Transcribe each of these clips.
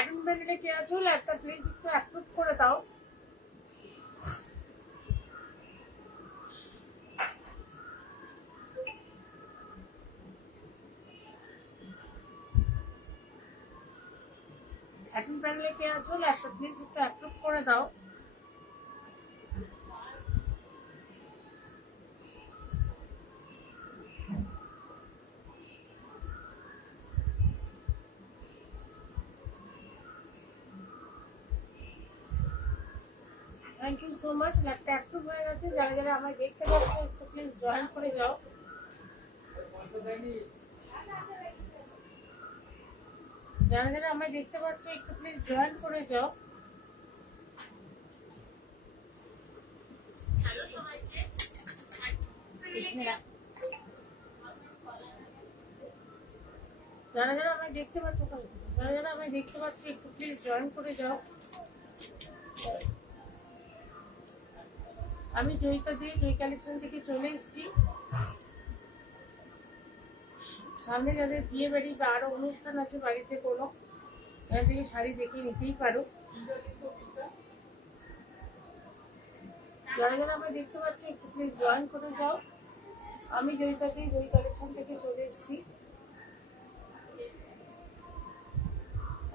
Admin প্যানেলে কে আছো একটা প্লিজ একটু অ্যাপ্রুভ করে দাও। অ্যাডমিন প্যানেলে কে আছো একটা প্লিজ একটু অ্যাপ্রুভ করে দাও। Thank you so much. একটা অ্যাপ্রুভ হয়ে গেছে। যারা যারা আমায় দেখতে পাচ্ছ একটু প্লিজ জয়েন করে যাও। যারা যারা আমায় দেখতে পাচ্ছ একটু প্লিজ জয়েন করে যাও। যারা যারা আমায় দেখতে পাচ্ছ একটু প্লিজ জয়েন করে যাও। আমি জয়িতা দিয়ে জয় কালেকশন থেকে চলে এসেছি। সামনে যাদের বিয়ে বাড়ি বা আরো অনুষ্ঠান আছে বাড়িতে কোনো, এখান থেকে শাড়ি দেখে নিতেই পারো। যারা যারা আমায় দেখতে পাচ্ছ একটু প্লিজ জয়েন করে যাও। আমি জয়িতা দিয়ে জয় কালেকশন থেকে চলে এসেছি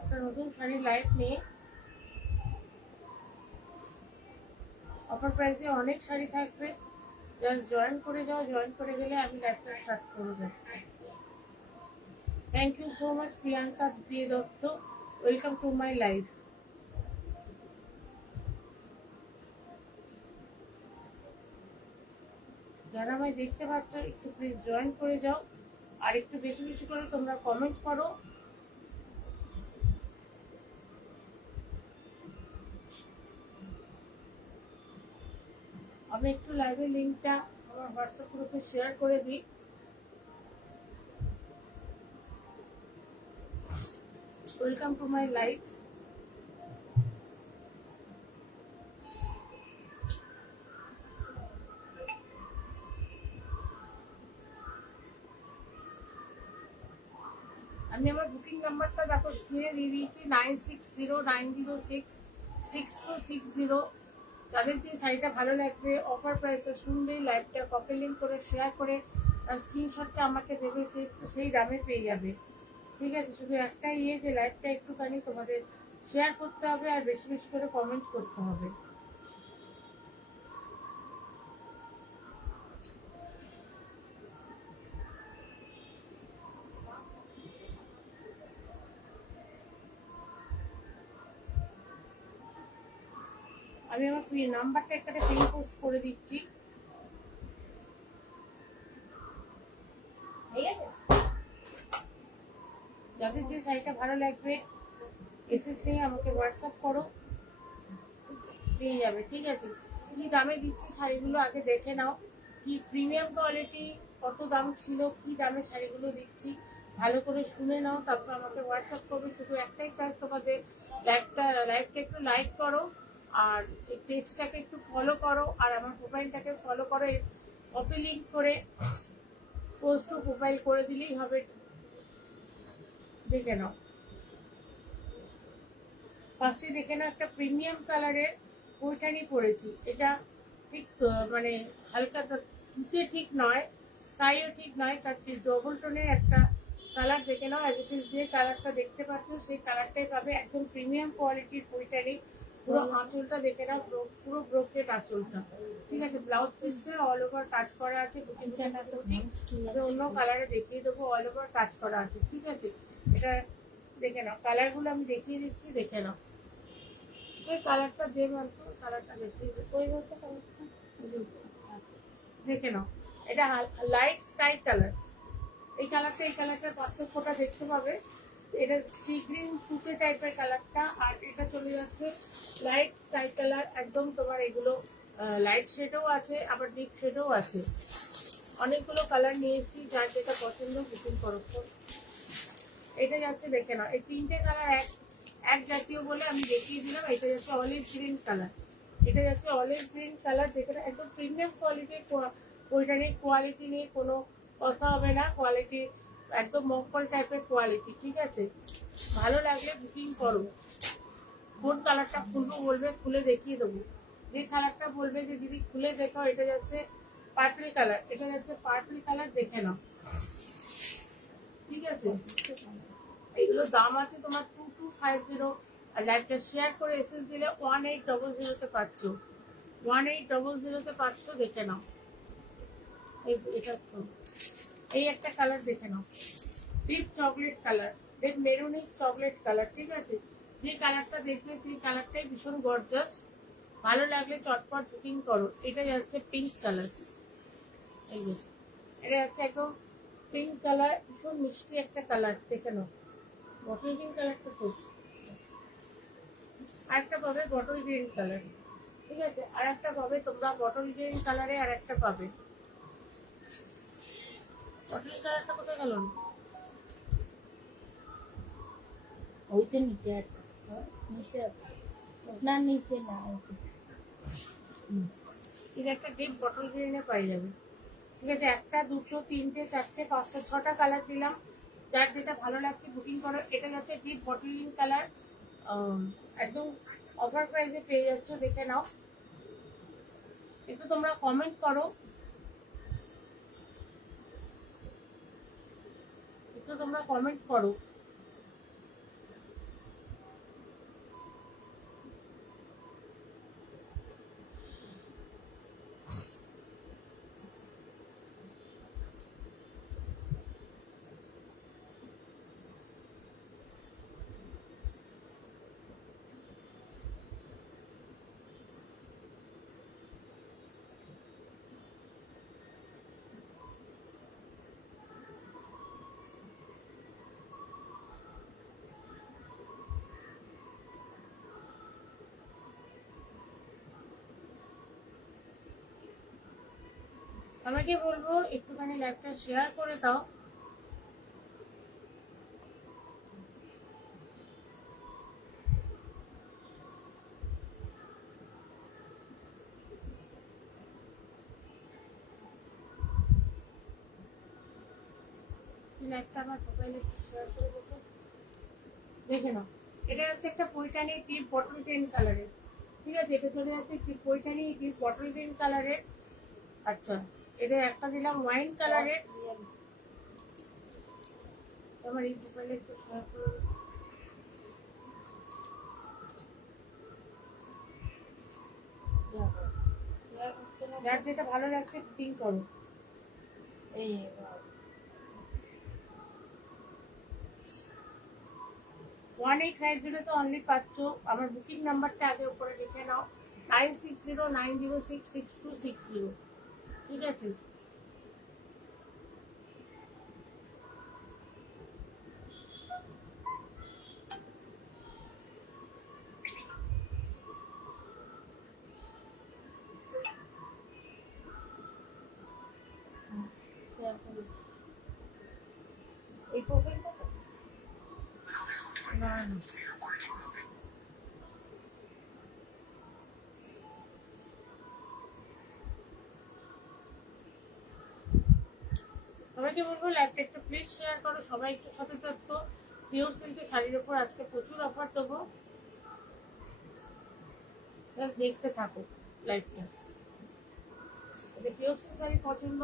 একটা নতুন শাড়ির লাইভ নিয়ে। অফার প্রাইসে অনেক শাড়ি থাকবে, জাস্ট জয়েন করে যাও। জয়েন করে গেলে আমি লাইভটা স্টার্ট করব। Thank you so much Priyanka দিয়ে Dutta, welcome to my live. যারা আমায় দেখতে পাচ্ছ একটু প্লিজ জয়েন করে যাও, আর একটু বেশি বেশি করে তোমরা কমেন্ট করো। আমি একটু লাইভের লিঙ্কটা আমার হোয়াটসঅ্যাপ গ্রুপে শেয়ার করে দিই। Welcome to my live. আমি আমার বুকিং নাম্বারটা দেখো স্ক্রিনে দিয়ে দিয়েছি 9609066260। যাদের যে শাড়িটা ভালো লাগবে অফার প্রাইসে শুনলেই লাইভটা কপি লিঙ্ক করে শেয়ার করে তার স্ক্রিনশটটা আমাকে দেবে, সেই দামে পেয়ে যাবে। ঠিক আছে, শুধু একটাই যে লাইভটা একটুখানি তোমাদের শেয়ার করতে হবে আর বেশি বেশি করে কমেন্ট করতে হবে। আমি আমার নাম্বারটা এখানে পিন পোস্ট করে দিচ্ছি। যাদের যে শাড়িটা ভালো লাগবে এসএস নিয়ে আমাকে হোয়াটসঅ্যাপ করো, পেয়ে যাবে। ঠিক আছে, কি দামে দিচ্ছি শাড়িগুলো আগে দেখে নাও। কি প্রিমিয়াম কোয়ালিটি, কত দাম ছিল, কি দামে শাড়িগুলো দিচ্ছি ভালো করে শুনে নাও, তারপর আমাকে হোয়াটসঅ্যাপ করবে। শুধু একটাই কাজ তোমাদের, লাইভটা একটু লাইক করো, আর এই পেজটাকে একটু ফলো করো, আর আমার প্রোফাইলটাকে ফলো করো। কপি লিঙ্ক করে পোস্ট টু প্রোফাইল করে দিলেই হবে। দেখে নাও, ফার্স্টে দেখে নাও একটা প্রিমিয়াম কালারের পৈঠানি পরেছি। এটা ঠিক মানে হালকা তুতে ঠিক নয়, স্কাইও ঠিক নয়, তার ঠিক ডবল টোনের একটা কালার দেখে নাও। অ্যাজ ইট ইজ যে কালারটা দেখতে পাচ্ছ সেই কালারটাই পাবে, একদম প্রিমিয়াম কোয়ালিটির পৈঠানি। পুরো আঁচলটা দেখে নাও, পুরো ব্রোকেট আঁচলটা। ঠিক আছে, ব্লাউজ পিসটা অল ওভার কাজ করা আছে, বুটি অন্য কালারে দেখিয়ে দেবো, অল ওভার কাজ করা আছে। ঠিক আছে, এটা দেখে নাও, কালারগুলো আমি দেখিয়ে দিচ্ছি, দেখে নাও। এই কালারটা যে বলতো, কালারটা দেখিয়ে ওই বলতো কালারটা দেখে নাও। এটা লাইট স্কাই কালার। এই কালারটার পার্থক্যটা দেখতে পাবে। এটা সি গ্রিন তুতে টাইপের কালারটা, আর এটা চলে যাচ্ছে লাইট স্কাই কালার। একদম তোমার এগুলো লাইট শেডও আছে, আবার ডিপ শেডও আছে। অনেকগুলো কালার নিয়ে এসেছি, যার যেটা পছন্দ বুকিং করো। এটা যাচ্ছে দেখে নাও, এই তিনটে কালার এক জাতীয় বলে আমি দেখিয়ে দিলাম। এটা যাচ্ছে অলিভ গ্রিন কালার। এটা যাচ্ছে অলিভ গ্রিন কালার, যেখানে একদম প্রিমিয়াম কোয়ালিটির, ওইটা নিয়ে কোয়ালিটি নিয়ে কোনো কথা হবে না। কোয়ালিটি একদম মকল টাইপের কোয়ালিটি। ঠিক আছে, ভালো লাগলে বুকিং করো। কোন কালারটা খুলবো বলবে, খুলে দেখিয়ে দেবো। যে কালারটা বলবে যে দিদি খুলে দেখো, এটা যাচ্ছে পার্পল কালার, এটা যাচ্ছে পার্পল কালার, দেখে নাও। ঠিক আছে, এগুলো দাম আছে তোমার 2250। আর লাইভটা শেয়ার করে এসএস দিলে 1800 পাচ্ছ, 1800 পাচ্ছ, দেখে নাও। এটা তো এই একটা কালার দেখে নাও, ডিপ চকলেট কালার, দেখ মেরুনিশ চকলেট কালার। ঠিক আছে, যে কালারটা দেখবে সেই কালারটাই ভীষণ গর্জাস। ভালো লাগলে চটপট বুকিং করো। এটা যাচ্ছে পিঙ্ক কালার, এই যে এটা যাচ্ছে একদম পিঙ্ক কালার, ভীষণ মিষ্টি একটা কালার, দেখে নাও। বটল গ্রিন কালারটা তো, আরেকটা পাবে বটল গ্রিন কালার। ঠিক আছে, আর একটা পাবে তোমরা বটল গ্রিন কালারে, আর একটা পাবে বটল কালারটা কোথায় গেল? ওইতে নিচে আছে, নিচে আছে না, নিচে না, এটা একটা ডিপ বটল গ্রিনে পাই যাবে। ঠিক আছে, একটা দুটো তিনটে চারটে পাঁচটা ছটা কালার দিলাম, যার যেটা ভালো লাগছে বুকিং করো। এটা যাচ্ছে ডিপ বটল গ্রিন কালার, একদম অফার প্রাইসে পেয়ে যাচ্ছ, দেখে নাও। একটু তোমরা কমেন্ট করো, একটু তোমরা কমেন্ট করো। আমাকে বলবো একটুখানি লাইভটা শেয়ার করে দাও। লাইভটা আমার মোবাইলে শেয়ার করে দেবো, দেখে নাও। এটা হচ্ছে একটা পৈঠানি ডিপ বটল গ্রিন কালারের। ঠিক আছে, এটা চলে যাচ্ছে deep Paithani deep bottle green কালারের। আচ্ছা, এটা একটা দিলাম ওয়াইন কালারের। আমার এই মোবাইলে একটু শেয়ার করে দেবো। যার যেটা ভালো লাগছে বুকিং করো। এই 1850 তো অনলি পাচ্ছ। আমার বুকিং নাম্বারটা আগে উপরে লিখে নাও, 9609066260। ঠিক আছে, এই প্রোফাইলটা না না, সবাইকে বলবো লাইভটা একটু প্লিজ শেয়ার করো, সবাই একটু সাথে থাকতো। পিওর সিল্কের শাড়ির উপর আজকে প্রচুর অফার দেবো, দেখতে থাকো লাইভটা। পিওর সিল্ক শাড়ি পছন্দ,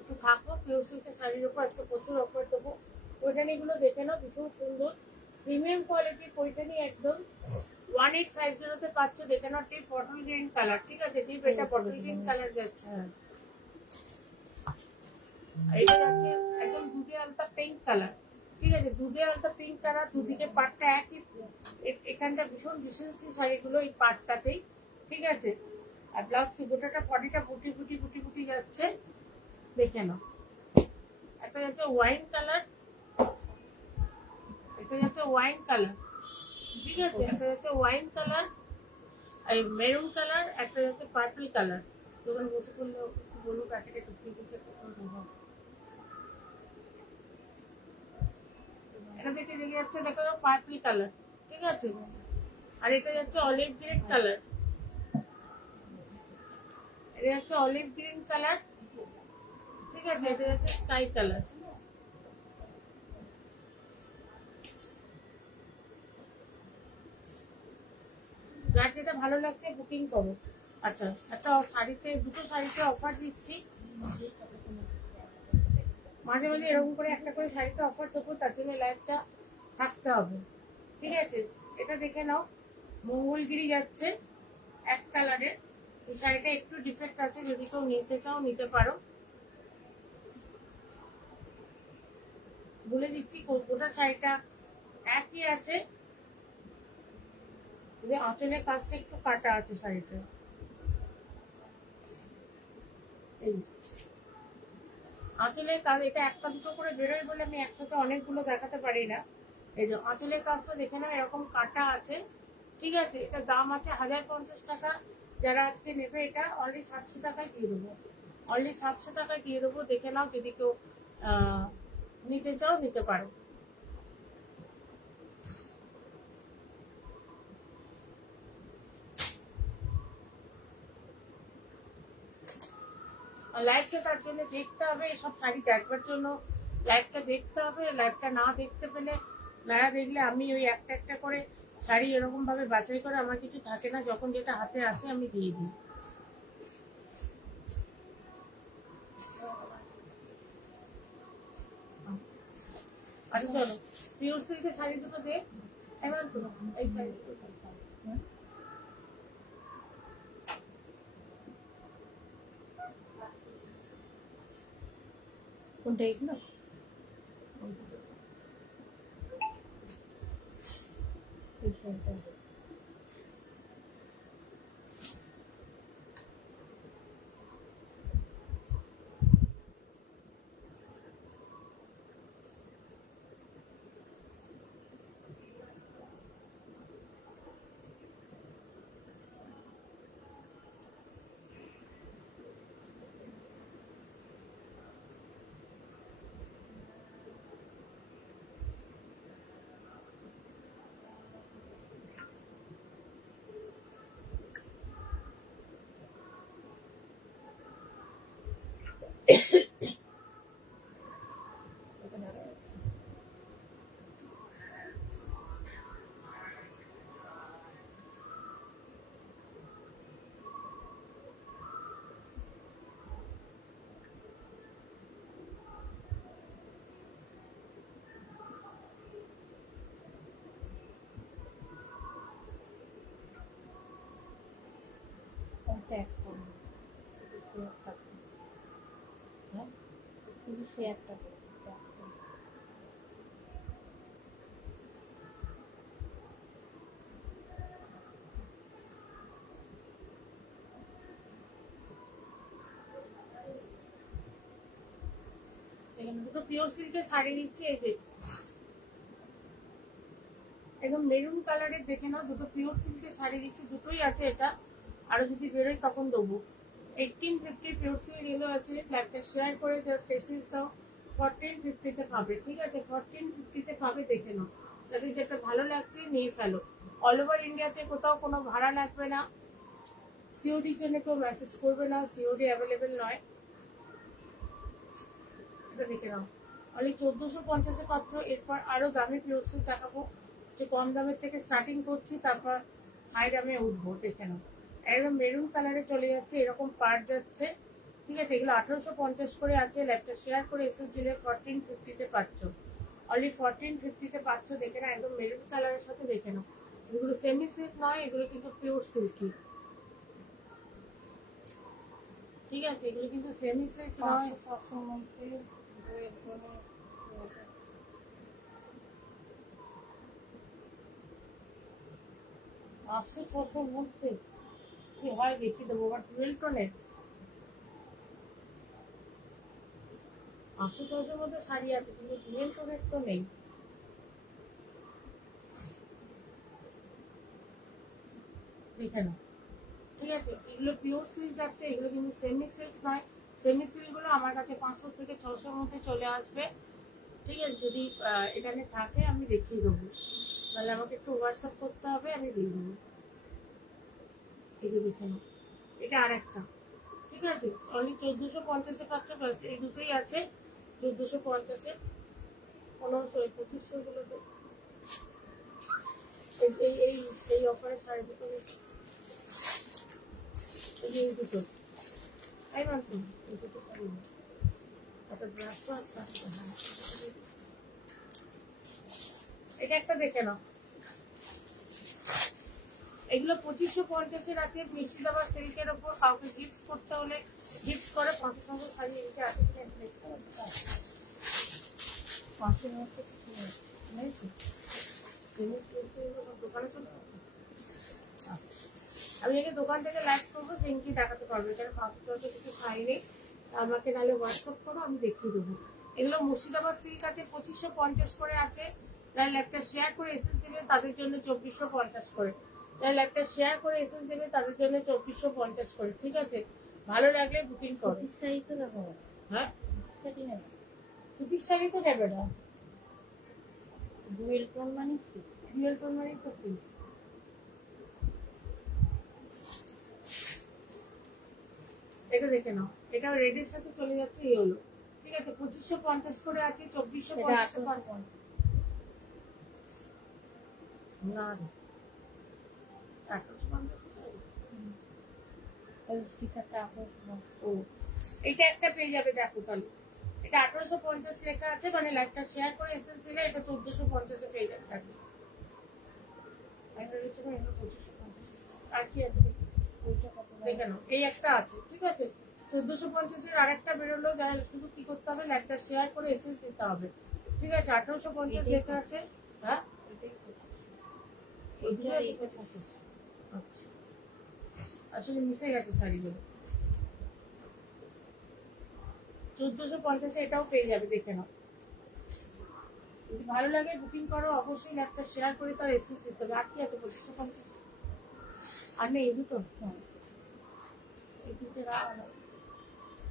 একটু থাকো। পিওর সিল্কের শাড়ির উপর আজকে প্রচুর অফার দেবো। পৈঠানিগুলো দেখে নাও, ভীষণ সুন্দর প্রিমিয়াম কোয়ালিটির পৈঠানি, একদম 1850 পাচ্ছ, দেখে নাও। Deep bottle green colour. ঠিক আছে, ডিপ এটা বটল গ্রিন কালার যাচ্ছে, এটা যাচ্ছে একদম দুধে আলতা পিঙ্ক কালার। ঠিক আছে, দুধে আলতা পিঙ্ক কালার, দুদিকে পাটটা একই। এখানটা ভীষণ রিসেন্সি শাড়িগুলো এই পাটটাতেই। ঠিক আছে, আর ব্লাউজ কি গোটাটা বডিটা বুটি বুটি বুটি বুটি যাচ্ছে, দেখে নাও। একটা যাচ্ছে ওয়াইন কালার, একটা যাচ্ছে ওয়াইন কালার। ঠিক আছে, একটা যাচ্ছে ওয়াইন কালার, এই মেরুন কালার, একটা যাচ্ছে পার্পল কালার। দোকানে বসে করলে বলুক প্যাকেটে টুকরি টুকরি এটা দেখে লেগে যাচ্ছে, দেখো পার্পল কালার। ঠিক আছে, আর এটা যাচ্ছে অলিভ গ্রিন কালার, এটা যাচ্ছে অলিভ গ্রিন কালার। ঠিক আছে, এটা যাচ্ছে স্কাই কালার। যার যেটা ভালো লাগছে বুকিং করো। আচ্ছা, একটা শাড়িতে, দুটো শাড়িতে অফার দিচ্ছি, মাঝে মাঝে এরকম করে একটা করে শাড়িতে অফার দেবো, তার জন্য লাইভটা থাকতে হবে, ঠিক আছে? এটা দেখে নাও, মঙ্গলগিরি যাচ্ছে এক কালারের। এই শাড়িটা একটু ডিফেক্ট আছে, যদি কেউ নিতে চাও নিতে পারো। বলে দিচ্ছি গোটা শাড়িটা একই আছে, আঁচলের কাজটা একটু কাটা আছে শাড়িটা। এই আঁচলের কাজ, এটা একটা দুটো করে বেরোয় বলে আমি একসাথে অনেকগুলো দেখাতে পারি না। এই যে আঁচলের কাজটা দেখে নাও, এরকম কাটা আছে, ঠিক আছে? এটা দাম আছে 1050 টাকা। যারা আজকে নেবে এটা অনলি 700 টাকায় দিয়ে দেবো, অনলি 700 টাকায় দিয়ে দেবো। দেখে নাও, যদি কেউ নিতে চাও নিতে পারো। লাইভটা তার জন্য দেখতে হবে, সব শাড়ি দেখবার জন্য লাইভটা দেখতে হবে। লাইভটা না দেখতে পেলে, না দেখলে আমি ওই একটা একটা করে শাড়ি এরকম ভাবে বাছাই করে, আমার কিছু থাকে না, যখন যেটা হাতে আসে আমি দিয়ে দিই। আচ্ছা চলো, পিওর সিল্কের শাড়ি দুটো দে। এবার তো এই শাড়ি দুটো কোনটা? এগুলো শেয়ারটা দুটো পিওর সিল্কের শাড়ি দিচ্ছি। এই যে একদম মেরুন কালারের, দেখে নাও, দুটো পিওর সিল্কের শাড়ি দিচ্ছি, দুটোই আছে। এটা আরো যদি বেরোয় তখন দেবো। 1850 পিওর সিল্ক এলো আছে, ফ্ল্যাটটা শেয়ার করে জাস্ট এসিস দাও, 1450-তে পাবে, ঠিক আছে? 1450-তে পাবে, দেখে নাও, যাদের যেটা ভালো লাগছে নিয়ে ফেলো। অল ওভার ইন্ডিয়াতে কোথাও কোনো ভাড়া লাগবে না, সিওডির জন্য কেউ মেসেজ করবে না, সিওডি অ্যাভেলেবেল নয়। এটা দেখে নাও, অনলি 1450-এ পাচ্ছ। এরপর আরো দামি পিওর সিল্ক দেখাবো, যে কম দামের থেকে স্টার্টিং করছি, তারপর হাই দামে উঠবো। দেখে নাও, একদম মেরুন কালারে চলে যাচ্ছে, এরকম পার যাচ্ছে, ঠিক আছে? এগুলো 1850 করে আছে, ল্যাপটপ শেয়ার করে এসে দিলে 1450-তে পাচ্ছ, অনলি 1450-তে পাচ্ছ। দেখে নাও, একদম মেরুন কালারের সাথে, দেখে নাও, এগুলো সেমি সিল্ক নয়, এগুলো কিন্তু পিওর সিল্কি, ঠিক আছে? এগুলো কিন্তু সেমি সিল্ক নয়। 500-600 মধ্যে 500-600 মধ্যে কি হয় দেখি দেবো, আবার 12 টোনের 500-600 মধ্যে শাড়ি আছে, কিন্তু 12 টোনের তো নেই। দেখে নাও, ঠিক আছে? এগুলো পিওর সিল্ক যাচ্ছে, এগুলো কিন্তু সেমি সিল্ক নয়। সেমি সিল্কগুলো আমার কাছে 500-600 মধ্যে চলে আসবে, ঠিক আছে? যদি এখানে থাকে আমি দেখিয়ে দেবো, তাহলে আমাকে একটু হোয়াটসঅ্যাপ করতে হবে, আমি দিয়ে দেবো। এই যে দেখে নাও, এটা আর একটা, ঠিক আছে? অনলি 1450-এ পাচ্ছ, বাস এই দুটোই আছে 1450-এ। 1500-2500 গুলোতে এই এই এই এই অফারের শাড়ি দুটো দেখি। এই যে এই দুটো তাই মানতো এই দুটো পারি না একটা ব্রাশ হ্যাঁ এটা একটা দেখে নাও। এগুলো 2550 আছে, মিষ্টি দাবা সিল্কের ওপর। কাউকে গিফট করতে হলে গিফট করে 500 শাড়ি এটা আছে কিনা দেখতে হবে। 500 মধ্যে কিছু নেই তো দোকানে চলে আমি আগে দোকান থেকে লাইভ করবো, সেমকি দেখাতে পারবো। এখানে 500 কিছু খাইনি, আমাকে নাহলে হোয়াটসঅ্যাপ করো, আমি দেখিয়ে দেবো। এগুলো মুর্শিদাবাদ সিল্ক আছে, 2550 করে আছে। যারা ল্যাপটা শেয়ার করে এসএস দেবে তাদের জন্য 2450 করে। যারা ল্যাপটা শেয়ার করে এসএস দেবে তাদের জন্য 2450 করে। ঠিক আছে, ভালো লাগলে বুকিং করো। শাড়ি তো দেখো, হ্যাঁ শাড়ি নেবে, সুতির শাড়ি তো নেবে না। ডুয়েল টোন মানে ডুয়েল টোন মানে তো সিল্ক। এটা দেখে নাও, এটা রেডের সাথে চলে যাচ্ছে ইয়েলো। ঠিক আছে, 2550 করে আছে, 2450 না 1850। ও এটা একটা পেয়ে যাবে, দেখো তাহলে এটা 1850 লেখা আছে, মানে লাইভটা শেয়ার করে এসএস দিলে এটা 1450 পেয়ে যাবে। আর কি আছে দেখে নাও, এই একটা আছে। ঠিক আছে, 1450 আর একটা বেরোলো। যারা শুধু কি করতে হবে, লাইভটা শেয়ার করে এসএস দিতে হবে। ঠিক আছে, 1850 লেখা আছে। হ্যাঁ আচ্ছা, আসলে মিশে গেছে শাড়িগুলো। 1450 এটাও পেয়ে যাবে, দেখে নাও। যদি ভালো লাগে বুকিং করো, অবশ্যই ল্যাপটপ শেয়ার করে তার এসএস দিতে হবে। আর কি আছে 2550 আর নেই এই দুটো। হ্যাঁ এই দুটো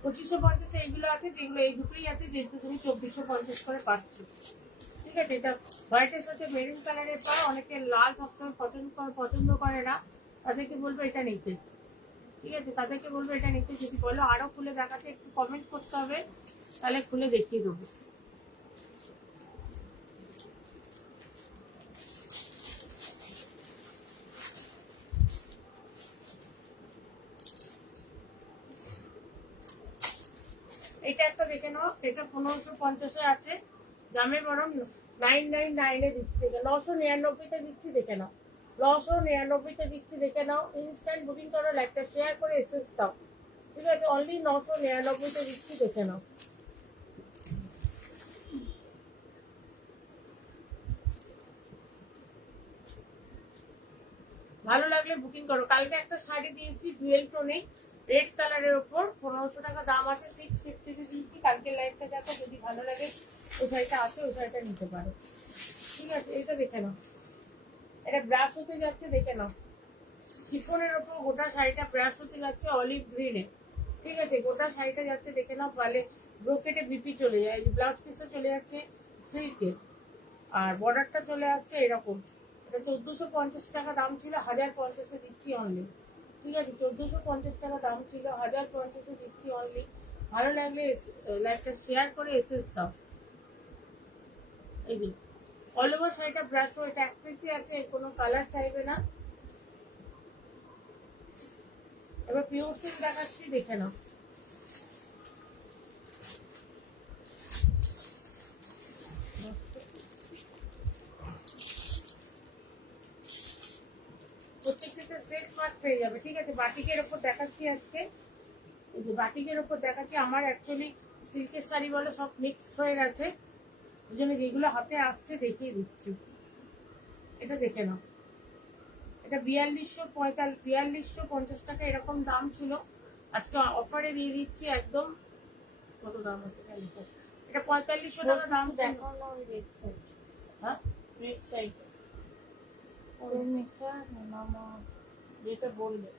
2550 এইগুলো আছে, যেগুলো এই দুটোই আছে, যেহেতু তুমি 2450 করে পাচ্ছ। ঠিক আছে, এটা হোয়াইটের সাথে মেরুন কালারের পাও। অনেকে লাল সবসময় পছন্দ করে না, তাদেরকে বলবো এটা নিতে। ঠিক আছে, তাদেরকে বলবো এটা নিতে। যদি বলো আরো খুলে দেখাতে, একটু কমেন্ট করতে হবে, তাহলে খুলে দেখিয়ে দেবো। এটা একটা দেখে নাও, এটা 1550 আছে। দামে বরং 999 দিচ্ছি, দেখে 999 দিচ্ছি, দেখে নাও। 999 দিচ্ছি, দেখে নাও। ইনস্ট্যান্ট বুকিং করো, লাইকটা শেয়ার করে এসএস দাও। ঠিক আছে, অনলি 999 দিচ্ছি, দেখে নাও। ভালো লাগলে বুকিং করো। কালকে একটা শাড়ি দিয়েছি ডুয়েল টোনে, রেড কালারের ওপর, 1500 টাকা দাম আছে, 650 দিয়েছি। কালকে লাইভটা দেখো, যদি ভালো লাগে ওই শাড়িটা আছে, ওই শাড়িটা নিতে পারো। ঠিক আছে, এটা দেখে নাও, এটা ব্রাশ হতে যাচ্ছে, দেখে নাও। শিফনের ওপর গোটা শাড়িটা ব্রাশ হতে যাচ্ছে অলিভ গ্রিনে। ঠিক আছে, গোটা শাড়িটা যাচ্ছে, দেখে নাও। পালে ব্রোকেটে বিপি চলে যায়, ব্লাউজ পিসটা চলে যাচ্ছে সিল্কের, আর বর্ডারটা চলে আসছে এরকম। এটা 1450 টাকা দাম ছিল, 1050 দিচ্ছি অনলি। ঠিক আছে, 1450 টাকা দাম ছিল, 1050 দিচ্ছি অনলি। ভালো লাগলে লাইভটা শেয়ার করে এসএস দাও। এই যে অল ওভার শাড়িটা ব্রাশ, এটা এক পিসই আছে, কোনো কালার চাইবে না। এবার পিওর সিল্ক দেখাচ্ছি, দেখে নাও। প্রত্যেকটা সেট মার্ক পেয়ে যাবে। ঠিক আছে, বাটিকের ওপর দেখাচ্ছি আজকে। এই যে বাটিকের ওপর দেখাচ্ছি। আমার অ্যাকচুয়ালি সিল্কের শাড়ি বলে সব মিক্সড হয়ে গেছে, ওই জন্য যেগুলো হাতে আসছে দেখিয়ে দিচ্ছি। এটা দেখে নাও, এটা 4250 টাকা এরকম দাম ছিল, আজকে অফারে দিয়ে দিচ্ছি একদম। কত দাম আছে এটা 4500 টাকা দাম। দেখো না ওই রেড সাইড, হ্যাঁ রেড সাইড যেটা বললে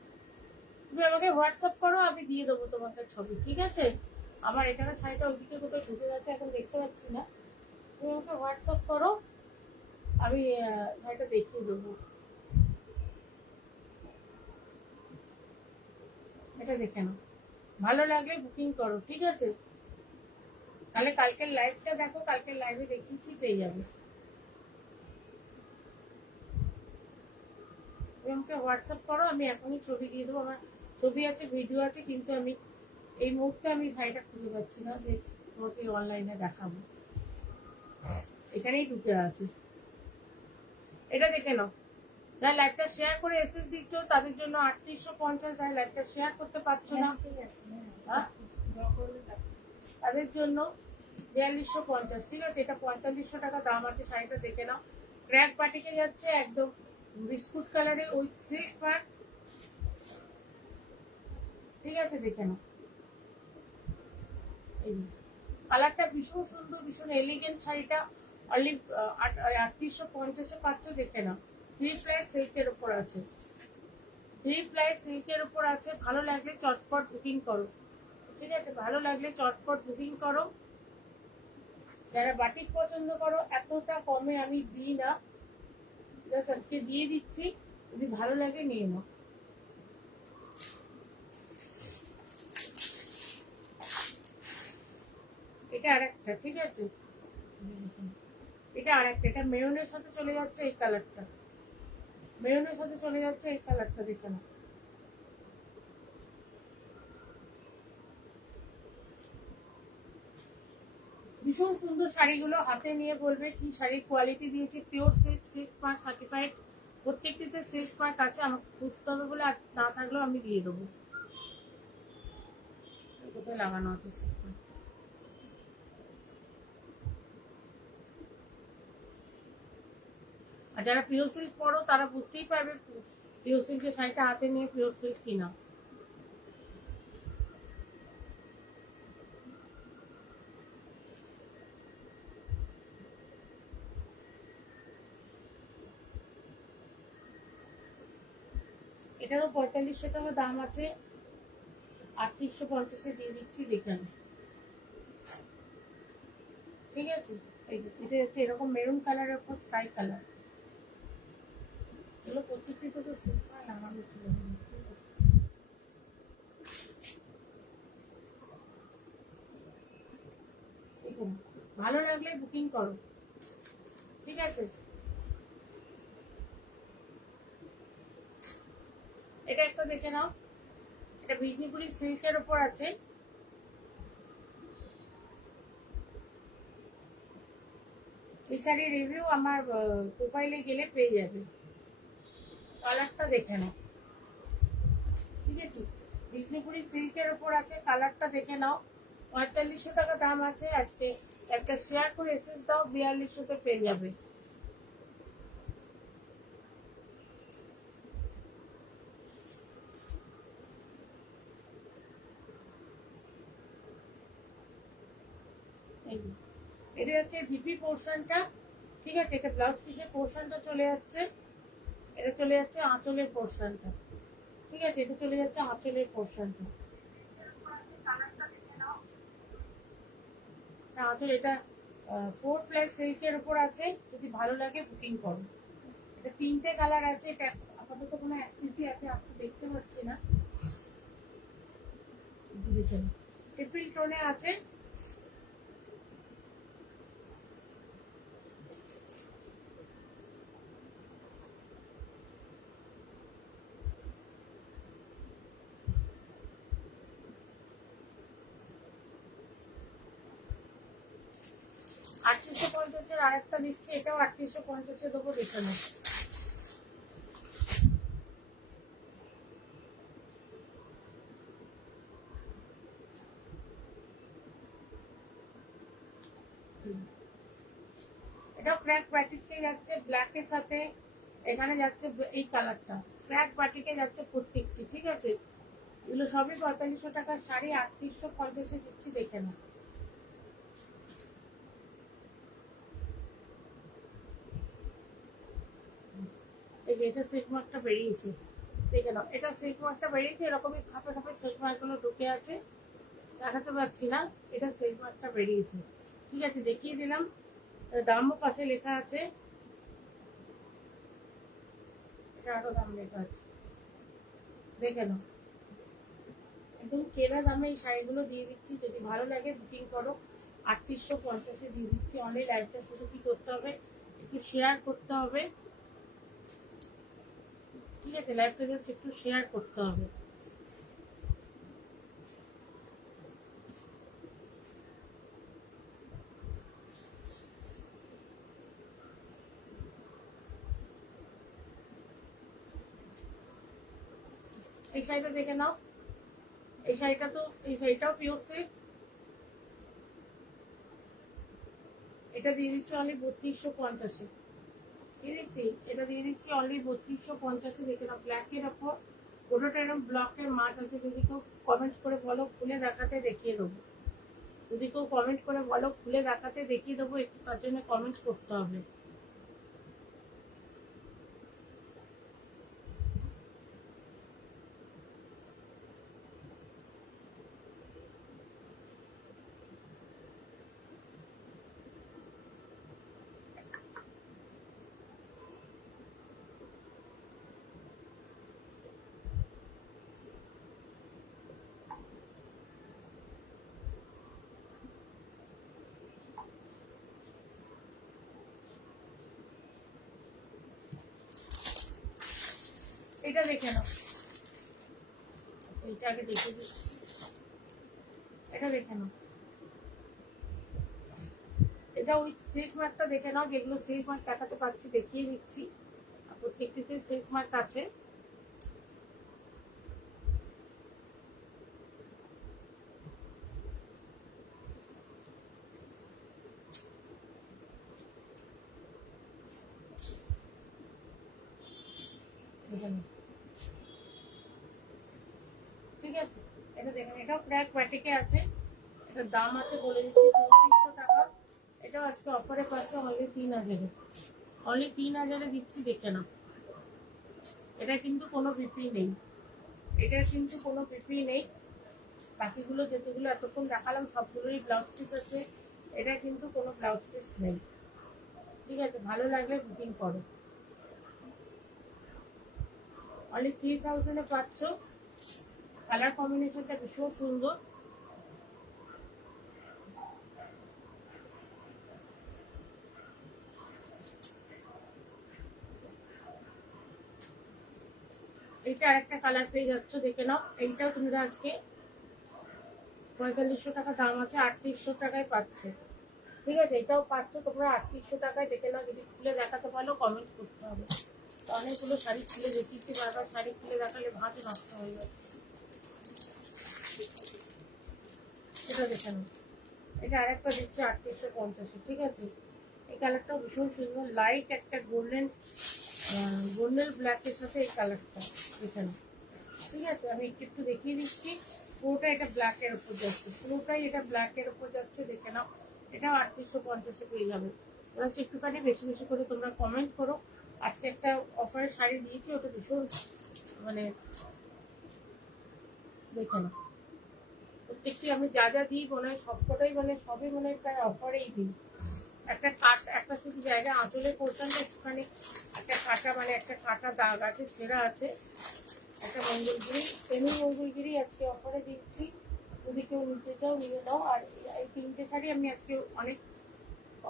তুমি আমাকে হোয়াটসঅ্যাপ করো, আমি দিয়ে দেবো তোমাকে ছবি। ঠিক আছে, আমার এখানে শাড়িটা ওইদিকে কোথাও ঢুকে যাচ্ছে, এখন দেখতে পাচ্ছি না। তুমি আমাকে হোয়াটসঅ্যাপ করো, আমি শাড়িটা দেখিয়ে দেবো। এটা দেখে নাও, ভালো লাগলে বুকিং করো। ঠিক আছে, তাহলে কালকের লাইভটা দেখো, কালকের লাইভে দেখিয়েছি, পেয়ে যাবে। আমাকে হোয়াটসঅ্যাপ করো, আমি এখনই ছবি দিয়ে দেবো। আমার ছবি আছে, ভিডিও আছে, কিন্তু আমি এই মুহূর্তে আমি শাড়িটা খুঁজে পাচ্ছি না যে তোমাকে অনলাইনে দেখাবো। এখানেই ঢুকে আছে, এটা দেখে নাও। যারা লাইভটা শেয়ার করে এসএস দিচ্ছ তাদের জন্য 3850, যারা লাইভটা শেয়ার করতে পারছো না তাদের জন্য 4250। ঠিক আছে, এটা 4500 টাকা দাম আছে। শাড়িটা দেখে নাও, ক্র্যাক বাটিকে যাচ্ছে, একদম বিস্কুট কালারে উইথ সিল্ক পার্ট। ঠিক আছে, দেখে নাও, এই কালারটা ভীষণ সুন্দর, ভীষণ এলিগেন্ট। শাড়িটা অনলি 3850 পাচ্ছ, দেখে নাও। 3 প্লাই সিল্কের উপর আছে, 3 প্লাই সিল্কের উপর আছে। ভালো লাগলে চটপট বুকিং করো। ঠিক আছে, ভালো লাগলে চটপট বুকিং করো। যারা বাটিক পছন্দ করো, এতটা কমে আমি দিই না, জাস্ট আজকে দিয়ে দিচ্ছি, যদি ভালো লাগে নিয়ে নাও। এটা আরেকটা, ঠিক আছে, এটা আরেকটা, এটা মেরুনের সাথে চলে যাচ্ছে এই কালারটা, মেরুনের সাথে চলে যাচ্ছে এই কালারটা, দেখে নাও। ভীষণ সুন্দর শাড়িগুলো, হাতে নিয়ে বলবে কি শাড়ির কোয়ালিটি দিয়েছি। Pure silk, silk mark certified, প্রত্যেকটিতে সিল্ক মার্ক আছে। আমাকে খুঁজতে হবে বলে, আর না থাকলেও আমি দিয়ে দেবো। কোথায় লাগানো আছে সিল্ক মার্ক? আর যারা পিওর সিল্ক পরো তারা বুঝতেই পারবে পিওর সিল্কের শাড়িটা হাতে নিয়ে পিওর সিল্ক কিনা। এটারও 4500 টাকা দাম আছে, 3850 দিয়ে দিচ্ছি, দেখেন। ঠিক আছে, এই যে এটা হচ্ছে এরকম মেরুন কালারের উপর স্কাই কালার। এগুলো প্রত্যেকটিতে তো সিল্ক মার্ক লাগানো ছিল। দেখুন, ভালো লাগলে বুকিং করো। ঠিক আছে, এটা একটা দেখে নাও, এটা বিষ্ণুপুরি সিল্কের উপর আছে। এই শাড়ির রিভিউ আমার প্রোফাইলে গেলে পেয়ে যাবে। কালারটা দেখে নাও। ঠিক আছে, বিষ্ণুপুরি সিল্কের উপর আছে, কালারটা দেখে নাও। 4500 টাকা দাম আছে। আজকে একটা শেয়ার করে এসএস দাও, 4200-তে পেয়ে যাবে। এটা হচ্ছে ভিপি পোর্শনটা। ঠিক আছে, এটা ব্লাউজ পিসের পোর্শনটা চলে যাচ্ছে, এটা চলে যাচ্ছে আঁচলের পোর্শনটা। ঠিক আছে, এটা চলে যাচ্ছে আঁচলের পোর্শনটা। আঁচল, এটা 4 প্লাই সিল্কের উপর আছে। যদি ভালো লাগে বুকিং করো। এটা 3টে কালার আছে, এটা আপাতত কোনো এক পিসই আছে, আপনি দেখতে পাচ্ছি না। ট্রিপল টোনে আছে। আটত্রিশশো পঞ্চাশের আরেকটা দিচ্ছি, এটাও 3850 দেবো, দেখে নাও। এটাও ক্র্যাক বাটিকে যাচ্ছে ব্ল্যাকের সাথে, এখানে যাচ্ছে এই কালারটা, ক্র্যাক বাটিকে যাচ্ছে প্রত্যেকটি। ঠিক আছে, এগুলো সবই 4500 টাকার শাড়ি, 3850 দিচ্ছি, দেখে নাও। এই যে এটা সিল্ক মার্কটা বেরিয়েছে, দেখে নাও। এটা সিল্ক মার্কটা বেরিয়েছে, এরকমই খাপে খাপে সিল্ক মার্কগুলো ঢুকে আছে, দেখাতে পারছি না। এটা সিল্ক মার্কটা বেরিয়েছে। ঠিক আছে, দেখিয়ে দিলাম। দামও পাশে লেখা আছে, এটা আরো দাম লেখা আছে, দেখে নাও। একদম কেনা দামে এই শাড়িগুলো দিয়ে দিচ্ছি, যদি ভালো লাগে বুকিং করো। 3850 দিয়ে দিচ্ছি। অনলি লাইভটা শুধু কি করতে হবে, একটু শেয়ার করতে হবে। ঠিক আছে, লাইভটা জাস্ট একটু শেয়ার করতে হবে। এই শাড়িটা দেখে নাও, এই শাড়িটাও পিওর সিল্ক। এটা দিয়ে দিচ্ছি অনলি 3250। দিয়ে দিচ্ছি, এটা দিয়ে দিচ্ছি অনলি 3250। দেখে নাও, ব্ল্যাকের ওপর গোটাটা এরকম ব্লকের মাছ আছে। যদি কেউ কমেন্ট করে বলো খুলে দেখাতে, দেখিয়ে দেবো। যদি কেউ কমেন্ট করে বলো খুলে দেখাতে, দেখিয়ে দেবো। একটু তার জন্য কমেন্ট করতে হবে। এটা দেখে নাও, এইটা আগে দেখে দিচ্ছি। এটা দেখে নাও, এটা ওই সিল্ক মার্কটা দেখে নাও। যেগুলো সিল্ক মার্ক দেখাতে পাচ্ছি দেখিয়ে দিচ্ছি। প্রত্যেকটিতে সিল্ক মার্ক আছে। ঠিক আছে, এটা দেখেন, এটাও ক্র্যাক প্যাটিকে আছে। এটার দাম আছে বলে দিচ্ছি 3400 টাকা। এটাও আজকে অফারে পাচ্ছে অনলি 3000-এ। অনলি 3000-এ দিচ্ছি, দেখে নাও। এটা কিন্তু কোনো বিক্রি নেই, এটা কিন্তু কোনো বিক্রি নেই। বাকিগুলো যেগুলো এতক্ষণ দেখালাম সবগুলোরই ব্লাউজ পিস আছে। এটা কিন্তু কোনো ব্লাউজ পিস নেই। ঠিক আছে, ভালো লাগলে বুকিং করো। অনলি 3000-এ পাচ্ছ। কালার কম্বিনেশনটা ভীষণ সুন্দর। এইটা আরেকটা কালার পেয়ে যাচ্ছ, দেখে নাও। এইটাও তুমি আজকে 4500 টাকা দাম আছে, 3800 টাকায় পাচ্ছ। ঠিক আছে, এটাও পাচ্ছ তোমরা 3800 টাকায়। দেখে নাও, যদি খুলে দেখাতে পারো কমেন্ট করতে হবে। অনেকগুলো শাড়ি খুলে দেখিয়েছি, বারবার শাড়ি খুলে দেখালে ভাঁজ নষ্ট হয়ে যাবে। এটা দেখে নাও, এটা আরেকটা দিচ্ছে 3850। ঠিক আছে, এই কালারটাও ভীষণ সুন্দর। লাইট একটা গোল্ডেন গোল্ডেন ব্ল্যাকের সাথে এই কালারটা দেখে নাও। ঠিক আছে, আমি একটু দেখিয়ে দিচ্ছি। পুরোটা এটা ব্ল্যাকের উপর যাচ্ছে, পুরোটাই এটা ব্ল্যাকের উপর যাচ্ছে। দেখে নাও, এটাও 3850-এ পেয়ে যাবে। জাস্ট একটুখানি বেশি বেশি করে তোমরা কমেন্ট করো। আজকে একটা অফারের শাড়ি দিয়েছি, ওটা ভীষণ মানে দেখে নাও। প্রত্যেকটি আমি যা যা দিই মনে হয় সবকটাই মানে সবই মনে হয় প্রায় অফারেই দিই। একটা একটা শুধু জায়গা আঁচলের পোর্শনটা একটুখানি একটা কাটা মানে একটা কাটা দাগ আছে, ছেঁড়া আছে। একটা মঙ্গলগিরি, সেমি মঙ্গলগিরি আজকে অফারে দিচ্ছি। যদি কেউ নিতে চাও নিয়ে নাও। আর এই 3টে শাড়ি আমি আজকে অনেক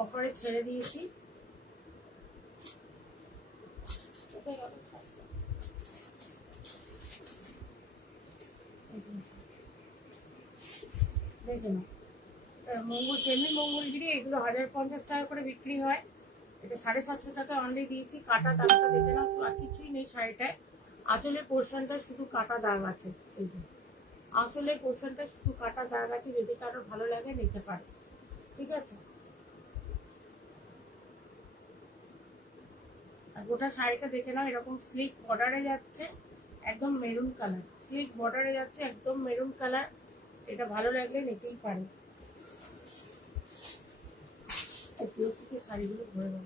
অফারে ছেড়ে দিয়েছি। দেখে নাও, সেমি মঙ্গলগিরি এগুলো 1050 টাকা করে বিক্রি হয়। এটা 750 টাকা অনলি দিয়েছি। কাটা দাগটা দেখে নাও, আর কিছুই নেই শাড়িটায়। আঁচলের পোর্শনটা শুধু কাটা দাগ আছে। এই যে আঁচলের পোর্শনটা শুধু কাটা দাগ আছে। যদি কারো ভালো লাগে নিতে পারে। ঠিক আছে, আর গোটা শাড়িটা দেখে নাও, এরকম স্লিক বর্ডারে যাচ্ছে, একদম মেরুন কালার। স্লিক বর্ডারে যাচ্ছে, একদম মেরুন কালার। এটা ভালো লাগলে নিতেই পারে। শাড়িগুলো ঘুরে নাও।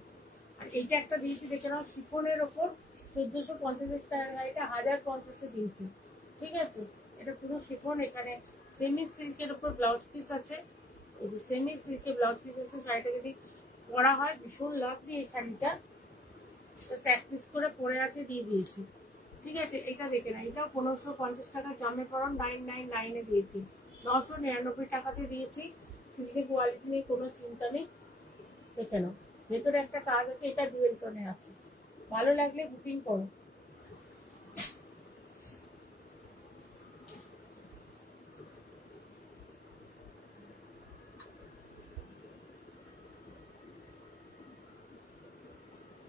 আর এইটা একটা দিয়েছি, দেখে নাও, শিফনের ওপর 1450 টাকা। এটা 1050-এ দিয়েছি। ঠিক আছে, এটা পুরো শিফন। এখানে সেমি সিল্কের উপর ব্লাউজ পিস আছে। এই যে সেমি সিল্কের ব্লাউজ পিস আছে। শাড়িটা যদি পরা হয় ভীষণ লাগবে। এই শাড়িটা এক পিস করে পরে আছে, দিয়ে দিয়েছি। ঠিক আছে, এটা দেখে না, এটাও 1550 টাকা জামে পড়ান 999-এ দিয়েছি। 999 টাকাতে দিয়েছি। সিল্কের কোয়ালিটি নিয়ে কোনো চিন্তা নেই। দেখে নাও, ভেতরে একটা কাজ আছে, এটা ডুয়েল টোনে আছে। ভালো লাগলে বুকিং করো।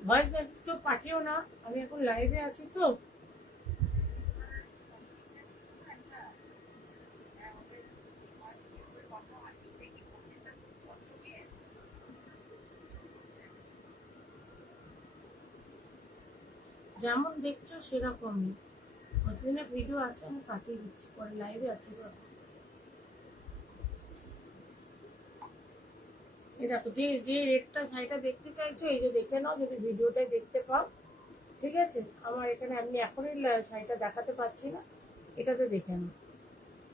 ভয়েস মেসেজ কেউ পাঠিও না, আমি এখন লাইভে আছি তো। যেমন দেখছো সেরকমই মসলিনের ভিডিও আছে, আমি পাঠিয়ে দিচ্ছি, পরে লাইভে আছি তো। এই দেখো, যে যে রেটটা শাড়িটা দেখতে চাইছো এই যে দেখে নাও, যদি ভিডিওটাই দেখতে পাও। ঠিক আছে, আমার এখানে আমি এখনই শাড়িটা দেখাতে পারছি না, এটাতে দেখে নাও।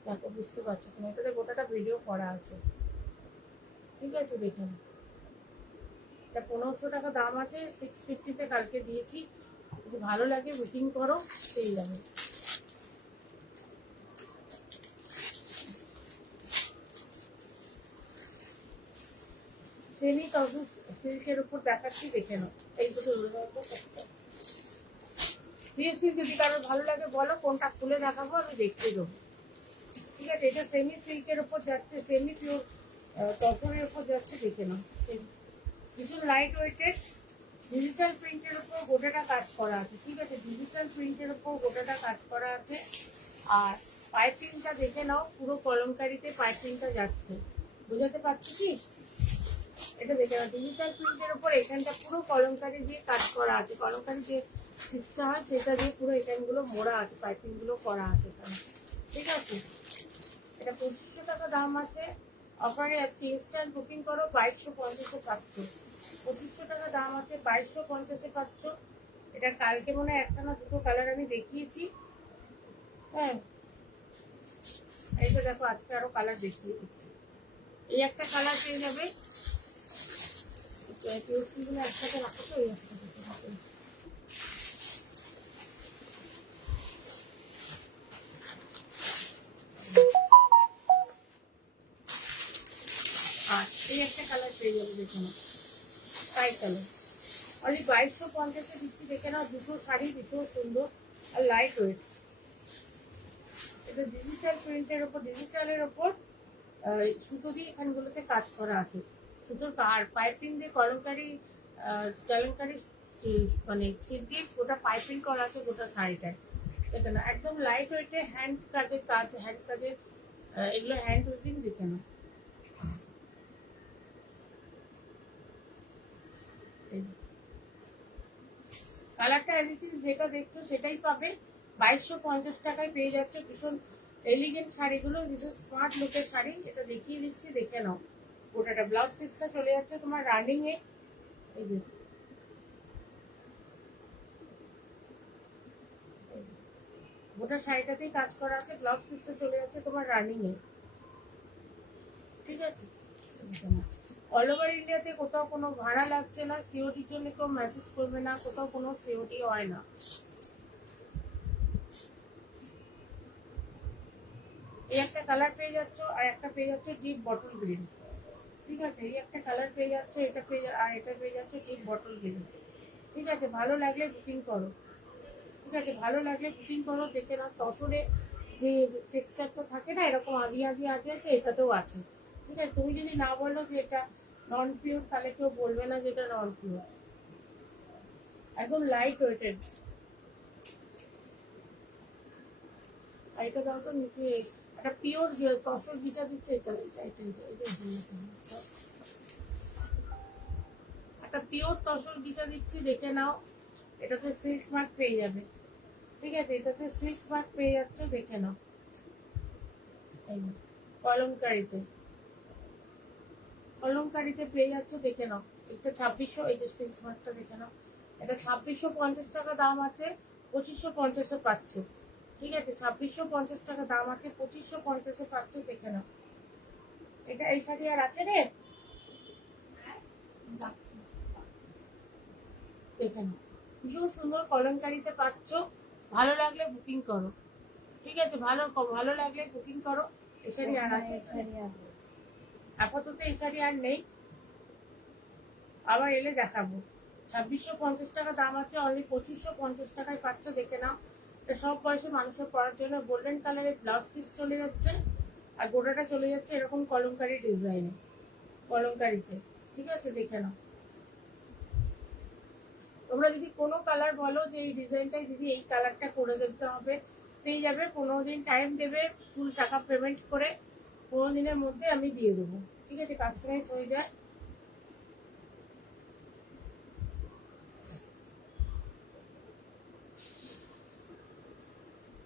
দেখো বুঝতে পারছো তুমি, এটাতে গোটাটা ভিডিও করা আছে। ঠিক আছে, দেখে নাও। এটা 1500 টাকা দাম আছে, 650-তে কালকে দিয়েছি। যদি ভালো লাগে বুকিং করো, পেয়ে যাবে। সেমি তবু সিল্কের উপর দেখাচ্ছি, দেখে নাও। এই দুটো সিএসসি যদি কারোর ভালো লাগে বলো, কোনটা খুলে দেখাবো আমি দেখতে দেবো। ঠিক আছে, এটা সেমি সিল্কের উপর যাচ্ছে, সেমি পিওর তসরের উপর যাচ্ছে, দেখে নাও। ভীষণ লাইট ওয়েটেড ডিজিটাল প্রিন্টের উপর গোটাটা কাজ করা আছে। ঠিক আছে, ডিজিটাল প্রিন্টের উপর গোটাটা কাজ করা আছে। আর পাইপিংটা দেখে নাও, পুরো কলমকারিতে পাইপিংটা যাচ্ছে, বুঝাতে পারছি কি? এটা দেখে নাও, ডিজিটাল প্রিন্টের উপর এখানটা পুরো কলমকারি দিয়ে কাজ করা আছে। কলমকারি যে সিস্টেম হয় সেটা দিয়ে পুরো এখানগুলো মোড়া আছে, পাইপিং গুলো করা আছে এখানে। ঠিক আছে, এটা 2500 টাকা দাম আছে। অফারে আজকে ইনস্ট্যান্ট বুকিং করো, 2250-এ পাচ্ছ। 2500 টাকা দাম আছে, 2250-এ পাচ্ছ। এটা কালকে মনে হয় একটা না দুটো কালার আমি দেখিয়েছি। হ্যাঁ, এই তো দেখো, আজকে আরো কালার দেখিয়ে দিচ্ছি। এই একটা কালার পেয়ে যাবে, পিওরগুলো একসাথে রাখো তো, এই একটা রাখো। আর এই একটা কালার পেয়ে যাবে, দেখে নাও, স্কাই কালার। অনলি 2250-এ দিচ্ছি, দেখে নাও। দুটো শাড়ি ভীষণ সুন্দর আর লাইট ওয়েট। এটা ডিজিটাল প্রিন্টের ওপর, ডিজিটালের ওপর সুতো দিয়ে এখানগুলোতে কাজ করা আছে। সুতোর আর পাইপিং দিয়ে কলমকারি কলমকারি মানে ছিট দিয়ে গোটা পাইপিং করা আছে গোটা শাড়িটায়। দেখে না, একদম লাইট ওয়েটে, হ্যান্ড কাজের কাজ, হ্যান্ড কাজের এগুলো হ্যান্ড ওয়েটিং, দেখে না। কালারটা এডিটিং যেটা দেখছো সেটাই পাবে। 2250 টাকায় পেয়ে যাচ্ছে ভীষণ এলিগেন্ট শাড়িগুলো, ভীষণ স্মার্ট লুকের শাড়ি। এটা দেখিয়ে দিচ্ছি, দেখে নাও। গোটাটা ব্লাউজ পিসটা চলে যাচ্ছে তোমার রানিং এ, এই যে গোটা শাড়িটাতেই কাজ করা আছে, ব্লাউজ পিসটা চলে যাচ্ছে তোমার রানিং এ। ঠিক আছে, অল ওভার ইন্ডিয়াতে কোথাও কোনো ভাড়া লাগছে না, সিওডির জন্য কেউ মেসেজ করবে না, কোথাও কোনো সিওডি হয় না। এই একটা কালার পেয়ে যাচ্ছ, আর একটা পেয়ে যাচ্ছ ডিপ বটল গ্রিন। ঠিক আছে, এই একটা কালার পেয়ে যাচ্ছ, এটা পেয়ে আর এটা পেয়ে যাচ্ছ ডিপ বটল গ্রিন। ঠিক আছে, ভালো লাগলে বুকিং করো। ঠিক আছে, ভালো লাগলে বুকিং করো, দেখে নাও। তসরে যে টেক্সচারটা থাকে না, এরকম আদি আদি আছে, এটাতেও আছে। ঠিক আছে, তুমি যদি না বলো যে এটা নন পিওর, তাহলে কেউ বলবে না যে এটা নন পিওর। একদম লাইট ওয়েটেড। আর এটা দাও তো নিচে, একটা পিওর তসর বিচা দিচ্ছে, এটা একটা পিওর তসর বিচা দিচ্ছি, দেখে নাও। এটাতে সিল্ক মার্ক পেয়ে যাবে। ঠিক আছে, এটাতে সিল্ক মার্ক পেয়ে যাচ্ছে, দেখে নাও। কলমকারিতে, কলমকারিতে পেয়ে যাচ্ছ, দেখে নাও। এটা 2600, এই যে সিল্ক মার্কটা দেখে নাও। এটা 2650 টাকা দাম আছে, 2550-এ পাচ্ছ। ঠিক আছে, 2650 টাকা দাম আছে, 2550-এ পাচ্ছ, দেখে নাও। এটা এই শাড়ি আর আছে রে, দেখে নাও। ভীষণ সুন্দর কলমকারিতে পাচ্ছ, ভালো লাগলে বুকিং করো। ঠিক আছে, ভালো লাগলে বুকিং করো। এই শাড়ি আর আছে, আপাতত এই শাড়ি আর নেই, আবার এলে দেখাবো। 2650 টাকা দাম আছে, অনলি 2550 টাকায় পাচ্ছ, দেখে নাও। এটা সব বয়সে মানুষের পরার জন্য। গোল্ডেন কালারের ব্লাউজ পিস চলে যাচ্ছে, আর গোটাটা চলে যাচ্ছে এরকম কলমকারি ডিজাইনে, কলমকারিতে। ঠিক আছে, দেখে নাও। তোমরা যদি কোনো কালার বলো যে এই ডিজাইনটাই দিদি এই কালারটা করে দিতে হবে, পেয়ে যাবে। 15 দিন টাইম দেবে, ফুল টাকা পেমেন্ট করে 15 দিনের মধ্যে আমি দিয়ে দেবো। ঠিক আছে, কাস্টমাইজ হয়ে যায়।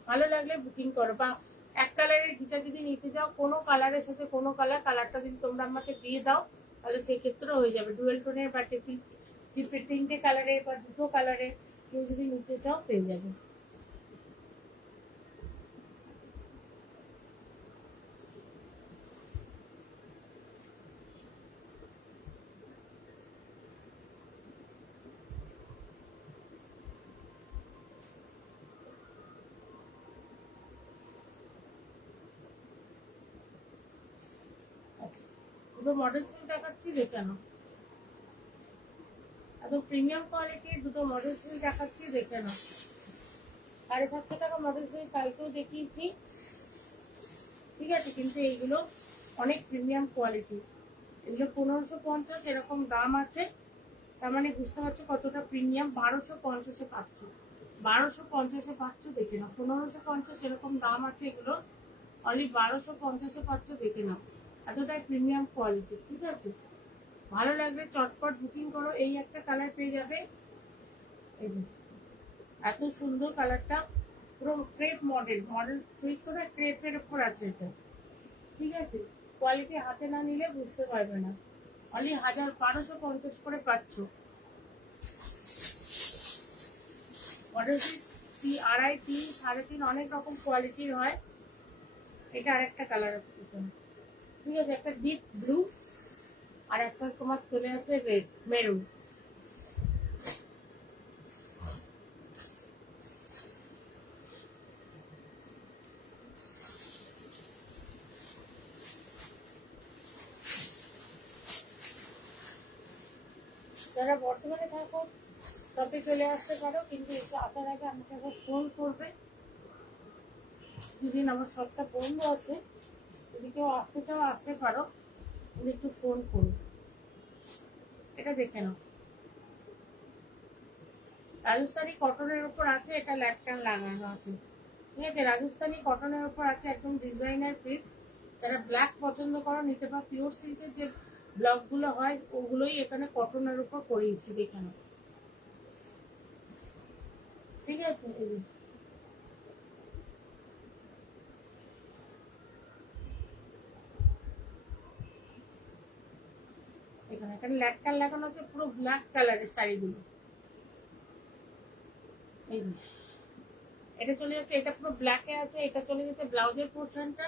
ভালো লাগলে বুকিং করো, বা এক কালারের ঘিচা যদি নিতে চাও, কোনো কালারের সাথে কোনো কালারটা যদি তোমরা আমাকে দিয়ে দাও, তাহলে সেই ক্ষেত্রেও হয়ে যাবে। ডুয়েল টোনের বা তিনটে কালারের বা দুটো কালারের কেউ যদি নিতে চাও পেয়ে যাবে। দুটো মডেল সিল দেখাচ্ছি, দেখে নাও। একদম প্রিমিয়াম কোয়ালিটির দুটো মডেল সিল দেখাচ্ছি, দেখে নাও। 750 টাকা মডেল সিল কালকেও দেখিয়েছি, ঠিক আছে। কিন্তু এইগুলো অনেক প্রিমিয়াম কোয়ালিটি, এগুলো 1550 এরকম দাম আছে। তার মানে বুঝতে পারছো কতটা প্রিমিয়াম। 1250-এ পাচ্ছ, 1250-এ পাচ্ছ, দেখে নাও। 1550 এরকম দাম আছে এগুলো, অনলি 1250-এ পাচ্ছ, দেখে নাও। এতটাই প্রিমিয়াম কোয়ালিটি, ঠিক আছে। ভালো লাগলে চটপট বুকিং করো। এই একটা কালার পেয়ে যাবে, এই যে এত সুন্দর কালারটা, পুরো ক্রেপ মডেল সুইট করে ক্রেপের উপর আছে এটা, ঠিক আছে। কোয়ালিটি হাতে না নিলে বুঝতে পারবে না। অনলি 1250 করে পাচ্ছ। মডেল আড়াই, 3, 3.5 অনেক রকম কোয়ালিটির হয়। এটা আরেকটা কালার আছে, ঠিক আছে। একটা ডিপ ব্লু, আর একটা তোমার চলে আছে রেড মেরুন। যারা বর্তমানে থাকো শপে চলে আসতে পারো, কিন্তু একটু আসার আগে আমাকে একবার ফোন করবে। দুদিন আমার শপটা বন্ধ আছে, যদি কেউ আসতে চাও আসতে পারো, তুমি একটু ফোন করো। এটা দেখে নাও, রাজস্থানি কটনের উপর আছে, এটা ল্যাটকান লাগানো আছে, ঠিক আছে। রাজস্থানি কটনের উপর আছে, একদম ডিজাইনার পিস। যারা ব্ল্যাক পছন্দ করো নিতে পারো। পিওর সিল্কের যে ব্লকগুলো হয় ওগুলোই এখানে কটনের উপর করিয়েছি, দেখে নাও, ঠিক আছে। এখানে এখানে ল্যাটকান লাগানো আছে, পুরো ব্ল্যাক কালারের শাড়িগুলো। এই যে এটা চলে যাচ্ছে, এটা পুরো ব্ল্যাকে আছে, এটা চলে যাচ্ছে ব্লাউজের পোর্শনটা,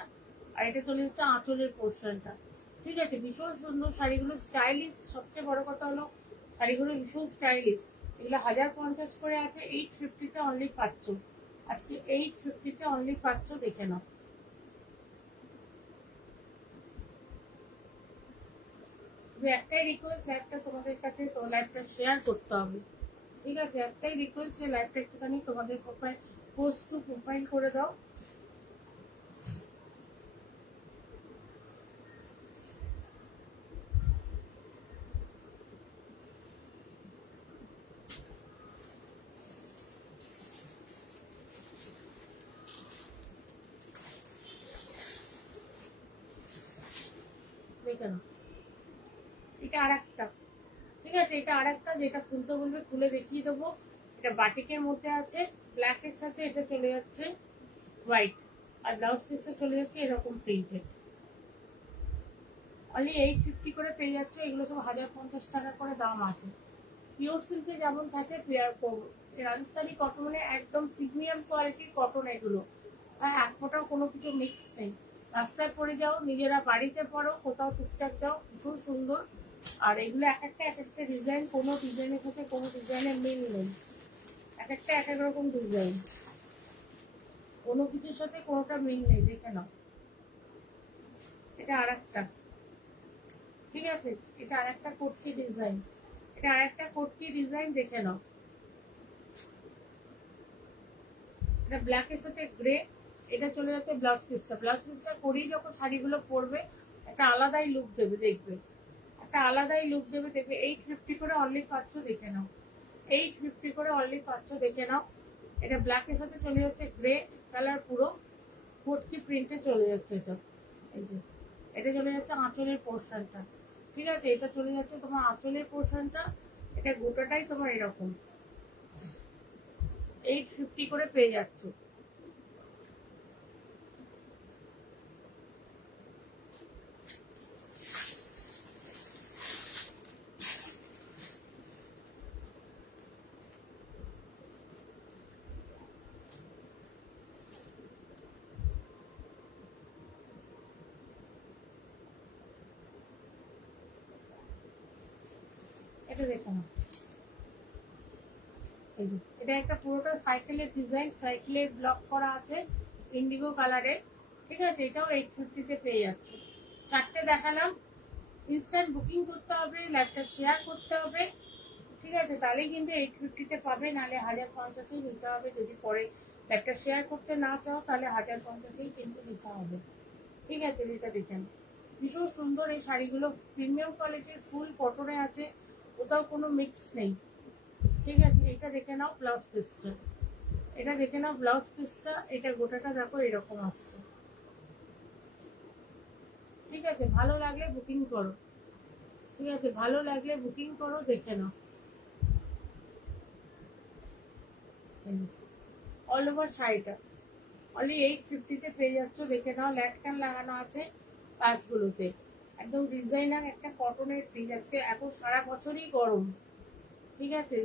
আর এটা চলে যাচ্ছে আঁচলের পোর্শনটা, ঠিক আছে। ভীষণ সুন্দর শাড়িগুলো, স্টাইলিশ। সবচেয়ে বড় কথা হলো শাড়িগুলো ভীষণ স্টাইলিশ। এগুলো 1050 করে আছে, 850-তে অনলি পাচ্ছ। আজকে 850-তে অনলি পাচ্ছ, দেখে নাও। একটাই রিকোয়েস্ট, লাইভটা তোমাদের কাছে, তো লাইভটা শেয়ার করতে হবে, ঠিক আছে। একটাই রিকোয়েস্ট যে লাইভটা একটুখানি তোমাদের প্রোফাইল, পোস্ট টু প্রোফাইল করে দাও। দেখে নাও, এটা আর একটা, ঠিক আছে। এটা আর একটা, যেটা খুলতে বলবে খুলে দেখিয়ে দেবো। এটা বাটিকের মধ্যে আছে, ব্ল্যাকের সাথে এটা চলে যাচ্ছে হোয়াইট, আর ব্লাউজ পিসটা চলে যাচ্ছে এরকম প্রিন্টেড। অনলি 850 করে পেয়ে যাচ্ছে। এগুলো সব 1050 টাকা করে দাম আছে। পিওর সিল্কে যেমন থাকে রাজস্থানি কটনে একদম প্রিমিয়াম কোয়ালিটির কটন এগুলো, আর এক ফোঁটাও কোনো কিছু মিক্স নেই। রাস্তায় পরে যাও, নিজেরা বাড়িতে পরো, কোথাও টুকটাক যাও, ভীষণ সুন্দর। আর এগুলো এক একটা ডিজাইন, কোনো ডিজাইনের সাথে কোনো ডিজাইনের মিল নেই, এক একটা এক এক রকম ডিজাইন, কোনো কিছুর সাথে কোনোটা মিল নেই, দেখে নাও। এটা আর একটা, ঠিক আছে। এটা আর একটা কুর্তি ডিজাইন, এটা আর একটা কুর্তি ডিজাইন, দেখে নাও। এটা ব্ল্যাকের সাথে গ্রে, এটা চলে যাচ্ছে ব্লাউজ পিসটা। ব্লাউজ পিসটা করেই যখন শাড়িগুলো পরবে একটা আলাদাই লুক দেবে, দেখবে একটা আলাদাই লুক দেবে, দেখবে 850 করে অনলি পাচ্ছ, দেখে নাও। 850 করে অনলি পাচ্ছ, দেখে নাও। এটা ব্ল্যাকের সাথে চলে যাচ্ছে গ্রে কালার, পুরো ফটকি প্রিন্টে চলে যাচ্ছে এটা। এই যে এটা চলে যাচ্ছে আঁচলের পোর্শনটা, ঠিক আছে, এটা চলে যাচ্ছে তোমার আঁচলের পোর্শনটা। এটা গোটাটাই তোমার এরকম 850 করে পেয়ে যাচ্ছ। এটা দেখো না, এই যে এটা একটা পুরোটা সাইকেলের ডিজাইন, সাইকেলের ব্লক করা আছে ইন্ডিগো কালারে, ঠিক আছে। এটাও 850 পেয়ে যাচ্ছে। চারটে দেখালাম। ইনস্ট্যান্ট বুকিং করতে হবে, লাইভটা শেয়ার করতে হবে, ঠিক আছে, তাহলেই কিন্তু 850 পাবে, নাহলে 1050 নিতে হবে। যদি পরে লাইভটা শেয়ার করতে না চাও তাহলে 1050 কিন্তু নিতে হবে, ঠিক আছে। এটা দেখেন, ভীষণ সুন্দর এই শাড়িগুলো, প্রিমিয়াম কোয়ালিটির, ফুল কটনে আছে, কোথাও কোনো মিক্স নেই, ঠিক আছে। এটা দেখে নাও ব্লাউজ পিসটা, এটা দেখে নাও ব্লাউজ পিসটা। এটা গোটাটা দেখো এরকম আসছে, ঠিক আছে। ভালো লাগলে বুকিং করো, ঠিক আছে, ভালো লাগলে বুকিং করো, দেখে নাও। অল ওভার শাড়িটা অনলি 850 পেয়ে যাচ্ছ, দেখে নাও। ল্যাটকান লাগানো আছে কাজগুলোতে, একদম ডিজাইনার একটা কটনের পিস। আজকে এখন সারা বছরই গরম, ঠিক আছে,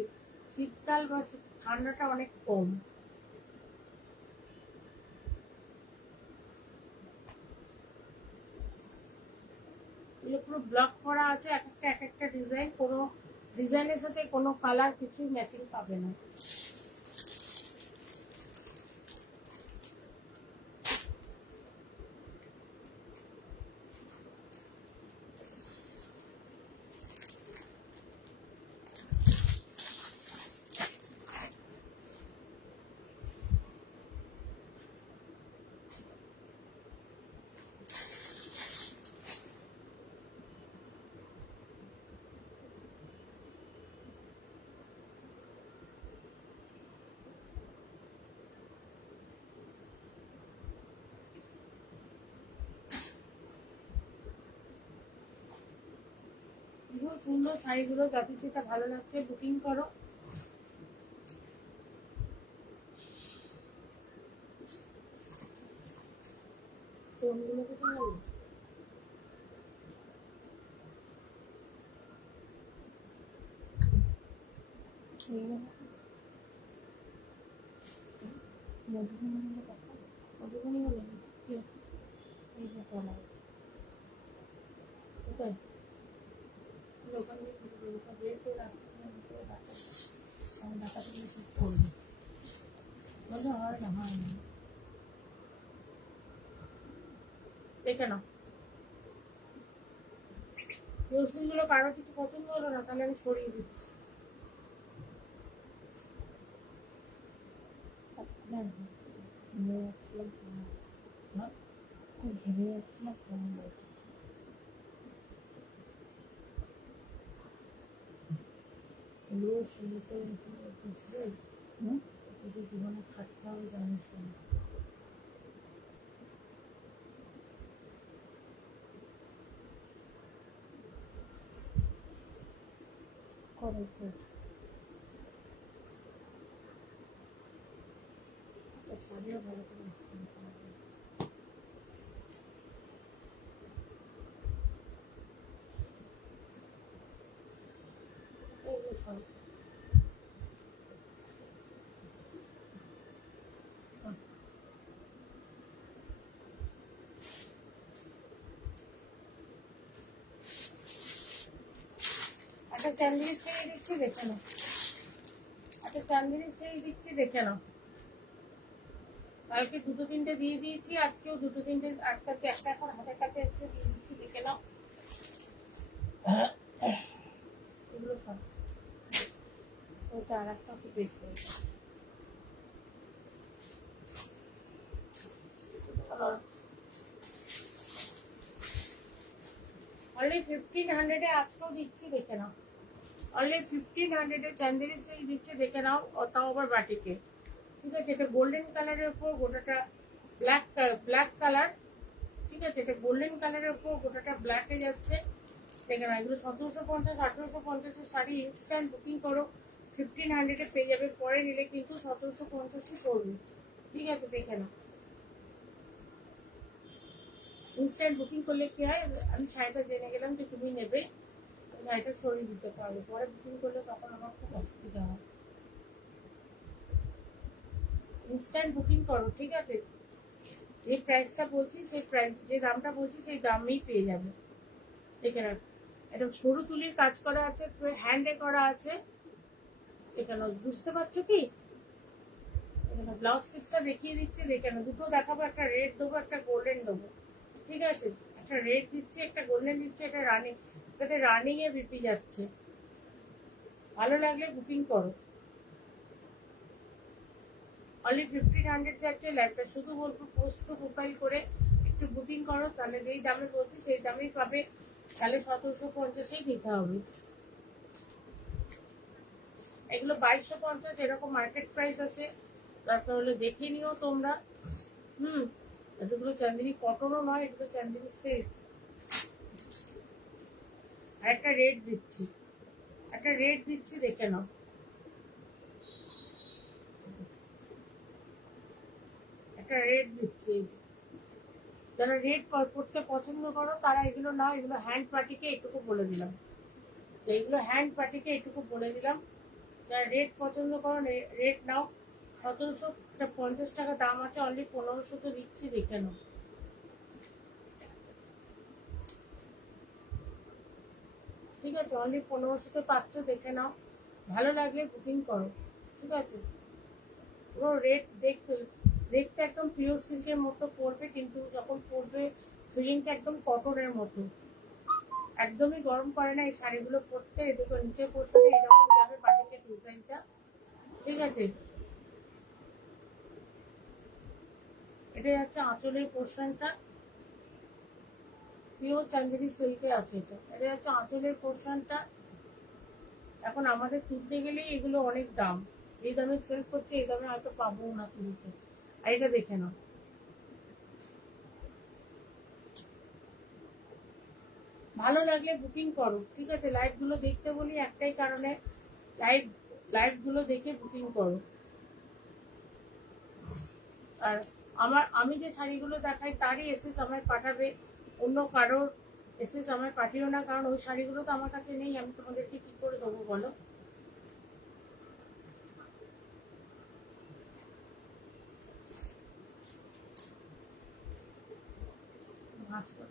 শীতকাল বা ঠান্ডাটা অনেক কম। এগুলো পুরো ব্লক করা আছে, এক একটা ডিজাইন, কোনো ডিজাইনের সাথে কোনো কালার কিছু ম্যাচিং পাবে না। খুব সুন্দর শাড়িগুলো, যাদের যেটা ভালো লাগছে বুকিং করো। কোনগুলো কোথায় গেল? মধুবনী হলো কি আছে? এই যে কলা কোথায় ওখানে বের করে রাখতে আমি ডাকাতে ঠিক করবো, বলতে হয় না, হয় না। দেখে নাও, গুলো কারো কিছু পছন্দ হলো না তাহলে আমি সরিয়ে দিচ্ছি। ঘেরে যাচ্ছিলাম, জীবনে খাটতে হবে জানিস না। করেছে শাড়িও ভালো করে একটা চান্দিনী সেল দিচ্ছি, দেখে নাও। একটা চান্দিনী সেল দিচ্ছি, দেখে নাও। কালকে দুটো তিনটে দিয়ে দিয়েছি, আজকেও দুটো তিনটে, একটা এখন হাতের কাছে এসছে, দিয়ে দিচ্ছি, দেখে নাও। এগুলো সব ওইটা আর একটা একটু দেখতে অনলি 1500 আজকেও দিচ্ছি, দেখে নাও। অনলি 1500 চান্দেরি সিল্ক দিচ্ছে, দেখে নাও, তাও আবার বাটিকে। ঠিক আছে, এটা গোল্ডেন কালারের উপর গোটাটা ব্ল্যাক ব্ল্যাক কালার। ঠিক আছে, এটা গোল্ডেন কালারের উপর গোটাটা ব্ল্যাকে যাচ্ছে। দেখে নাও, এগুলো 1750 1850-এর শাড়ি। ইনস্ট্যান্ট বুকিং করো, 1500 পেয়ে যাবে। পরে নিলে কিন্তু 1750-ই পড়বে। ঠিক আছে, দেখে নাও। ইনস্ট্যান্ট বুকিং করলে কি হয়, আমি শাড়িটা জেনে গেলাম যে তুমি নেবে, শাড়িটা সরিয়ে দিতে পারবে। পরে বুকিং করলে তখন আমার খুব অসুবিধা হয়। ইনস্ট্যান্ট বুকিং করো, ঠিক আছে। যে প্রাইসটা বলছি, সেই প্রাইস, যে দামটা বলছি সেই দামেই পেয়ে যাবে। দেখে নাও, এটা সরু তুলির কাজ করা আছে, হ্যান্ডে করা আছে। এখানে বুঝতে পারছো কি? এখানে ব্লাউজ পিসটা দেখিয়ে দিচ্ছে, দেখে নাও। দুটো দেখাবো, একটা রেড দেবো, একটা গোল্ডেন দেবো। ঠিক আছে, একটা রেড দিচ্ছে, একটা গোল্ডেন দিচ্ছে। এটা রানিং, এটাতে রানিং এ বিপি যাচ্ছে। ভালো লাগলে বুকিং করো। অনলি 1500 যাচ্ছে। লাইভটা শুধু বলবো, পোস্ট টু প্রোফাইল করে একটু বুকিং করো, তাহলে যেই দামে বলছি সেই দামেই পাবে। তাহলে 1750-এই দিতে হবে। এগুলো 2250 এরকম মার্কেট প্রাইস আছে। দরকার হলে দেখে নিও তোমরা। এগুলো চান্দিনী কটনও নয়, এগুলো চান্দিনী সিল্ক। আর একটা রেট দিচ্ছি, একটা রেট দিচ্ছি, দেখে নাও। একটা রেট দিচ্ছি, এই যে। যারা রেট করতে পছন্দ করো তারা এগুলো নাও। এগুলো হ্যান্ড পার্টিকে এটুকু বলে দিলাম, এইগুলো হ্যান্ড পার্টিকে এটুকু বলে দিলাম। যারা রেট পছন্দ করো রেট নাও। 1750 টাকা দাম আছে, অনলি 1500 তো দিচ্ছি, দেখে নাও। ঠিক আছে, অনলি 1500 পাচ্ছ, দেখে নাও। ভালো লাগলে বুকিং করো। ঠিক আছে, পুরো রেট দেখতে দেখতে একদম পিওর সিল্কের মতো পড়বে, কিন্তু যখন পড়বে ফিলিংটা একদম কটনের মতো। একদমই গরম করে না এই শাড়িগুলো পরতে। এদিকে নিচে পোর্শনে এরকম যাবে বাটিকের ডিজাইনটা। ঠিক আছে, এটা যাচ্ছে আঁচলের পোর্শনটা, পিওর চান্দেরি সিল্কে আছে। এটা যাচ্ছে আঁচলের পোর্শনটা। এখন আমাদের তুলতে গেলেই এগুলো অনেক দাম। এই দামে সেল করছে, এই দামে হয়তো পাবো না তুলতে। আর এটা দেখে নাও। ভালো লাগলে বুকিং করো। ঠিক আছে, লাইভ গুলো দেখতে বলি একটাই কারণে, লাইভ লাইভ গুলো দেখে বুকিং করো। আর আমি যে শাড়িগুলো দেখাই তারই এসএস আমায় পাঠাবে, অন্য কারোর এসএস আমায় পাঠিও না, কারণ ওই শাড়িগুলো তো আমার কাছে নেই। আমি তোমাদেরকে কি করে দেবো বলো? আচ্ছা,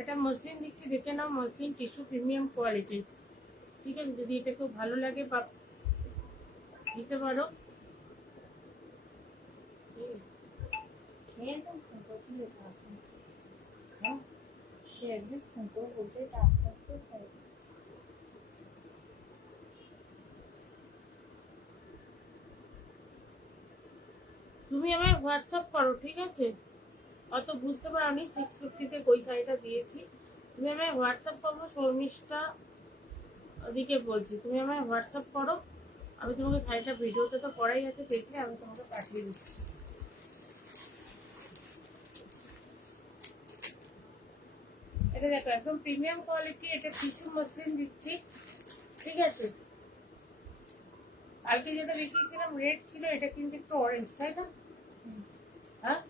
এটা মসলিন দিচ্ছি, দেখে নাও। মসলিন টিস্যু প্রিমিয়াম কোয়ালিটির, ঠিক আছে? যদি এটা খুব ভালো লাগে বা দিতে পারো। তুমি আমায় হোয়াটসঅ্যাপ করো, ঠিক আছে? অত বুঝতে পারো আমি 650-তে ওই শাড়িটা দিয়েছি। তুমি আমায় হোয়াটসঅ্যাপ করবো, শর্মিষ্ঠা ওদিকে বলছি, তুমি আমায় হোয়াটসঅ্যাপ করো। আমি তোমাকে শাড়িটা ভিডিওতে তো করাই আছে, দেখলে আমি তোমাকে পাঠিয়ে দিচ্ছি। এটা দেখো একদম প্রিমিয়াম কোয়ালিটি, এটা টিস্যু মসলিন দিচ্ছি, ঠিক আছে? কালকে যেটা দেখিয়েছিলাম রেড ছিল, এটা কিন্তু একটু অরেঞ্জ, তাই না? হ্যাঁ,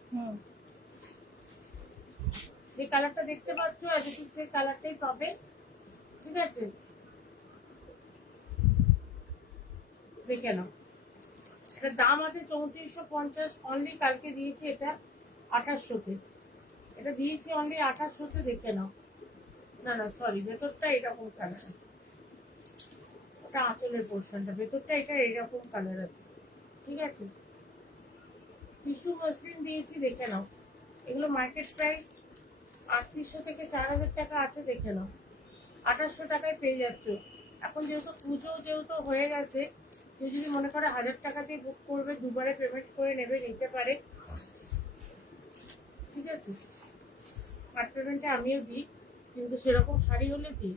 যে কালারটা দেখতে পাচ্ছ এতটুকু সেই কালারটাই পাবে, ঠিক আছে? দেখে নাও। এটার দাম আছে 3450, অনলি কালকে দিয়েছি এটা 2800-তে। এটা দিয়েছি অনলি 2800-তে, দেখে নাও। না না সরি, ভেতরটা এরকম কালার আছে, ওটা আঁচলের পোর্শনটা, ভেতরটা এটা এরকম কালার আছে, ঠিক আছে? টিস্যু মসলিন দিয়েছি, দেখে নাও। এগুলো মার্কেট প্রাইস 3800 থেকে 4000 টাকা আছে, দেখে নাও। 2800 টাকায় পেয়ে যাচ্ছ। এখন যেহেতু পুজো যেহেতু হয়ে গেছে, কেউ যদি মনে করে 1000 টাকা দিয়ে বুক করবে, দুবারে পেমেন্ট করে নেবে, নিতে পারে, ঠিক আছে? পার্ট পেমেন্টে আমিও দিই, কিন্তু সেরকম শাড়ি হলে দিই।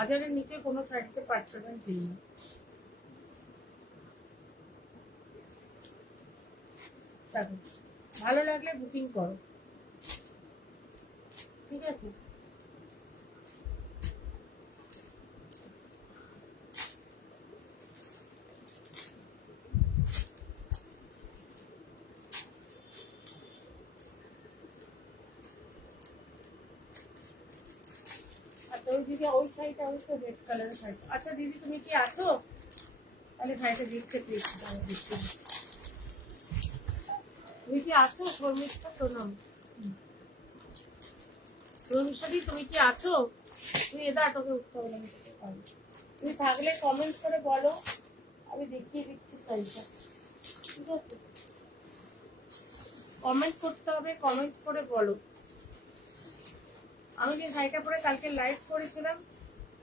1000-এর নিচে কোনো শাড়িতে পার্ট পেমেন্ট দিই না। দেখো, ভালো লাগলে বুকিং করো, ঠিক আছে? আচ্ছা ওই দিদি, ওই শাড়িটা অবশ্য রেড কালারের শাড়ি। আচ্ছা দিদি তুমি কি আছো? তাহলে শাড়িটা দেখতে পেয়েছি, দেখতে। তুমি কি আছো? শর্মিষ্ঠা প্রণাম। শর্মিষ্ঠাদি তুমি কি আছো? তুমি এদা তোকে উঠতে হবে না, তুমি থাকলে কমেন্ট করে বলো, আমি দেখিয়ে দিচ্ছি শাড়িটা, ঠিক আছে? কমেন্ট করতে হবে, কমেন্ট করে বলো। আমি যে শাড়িটা পরে কালকে লাইভ করেছিলাম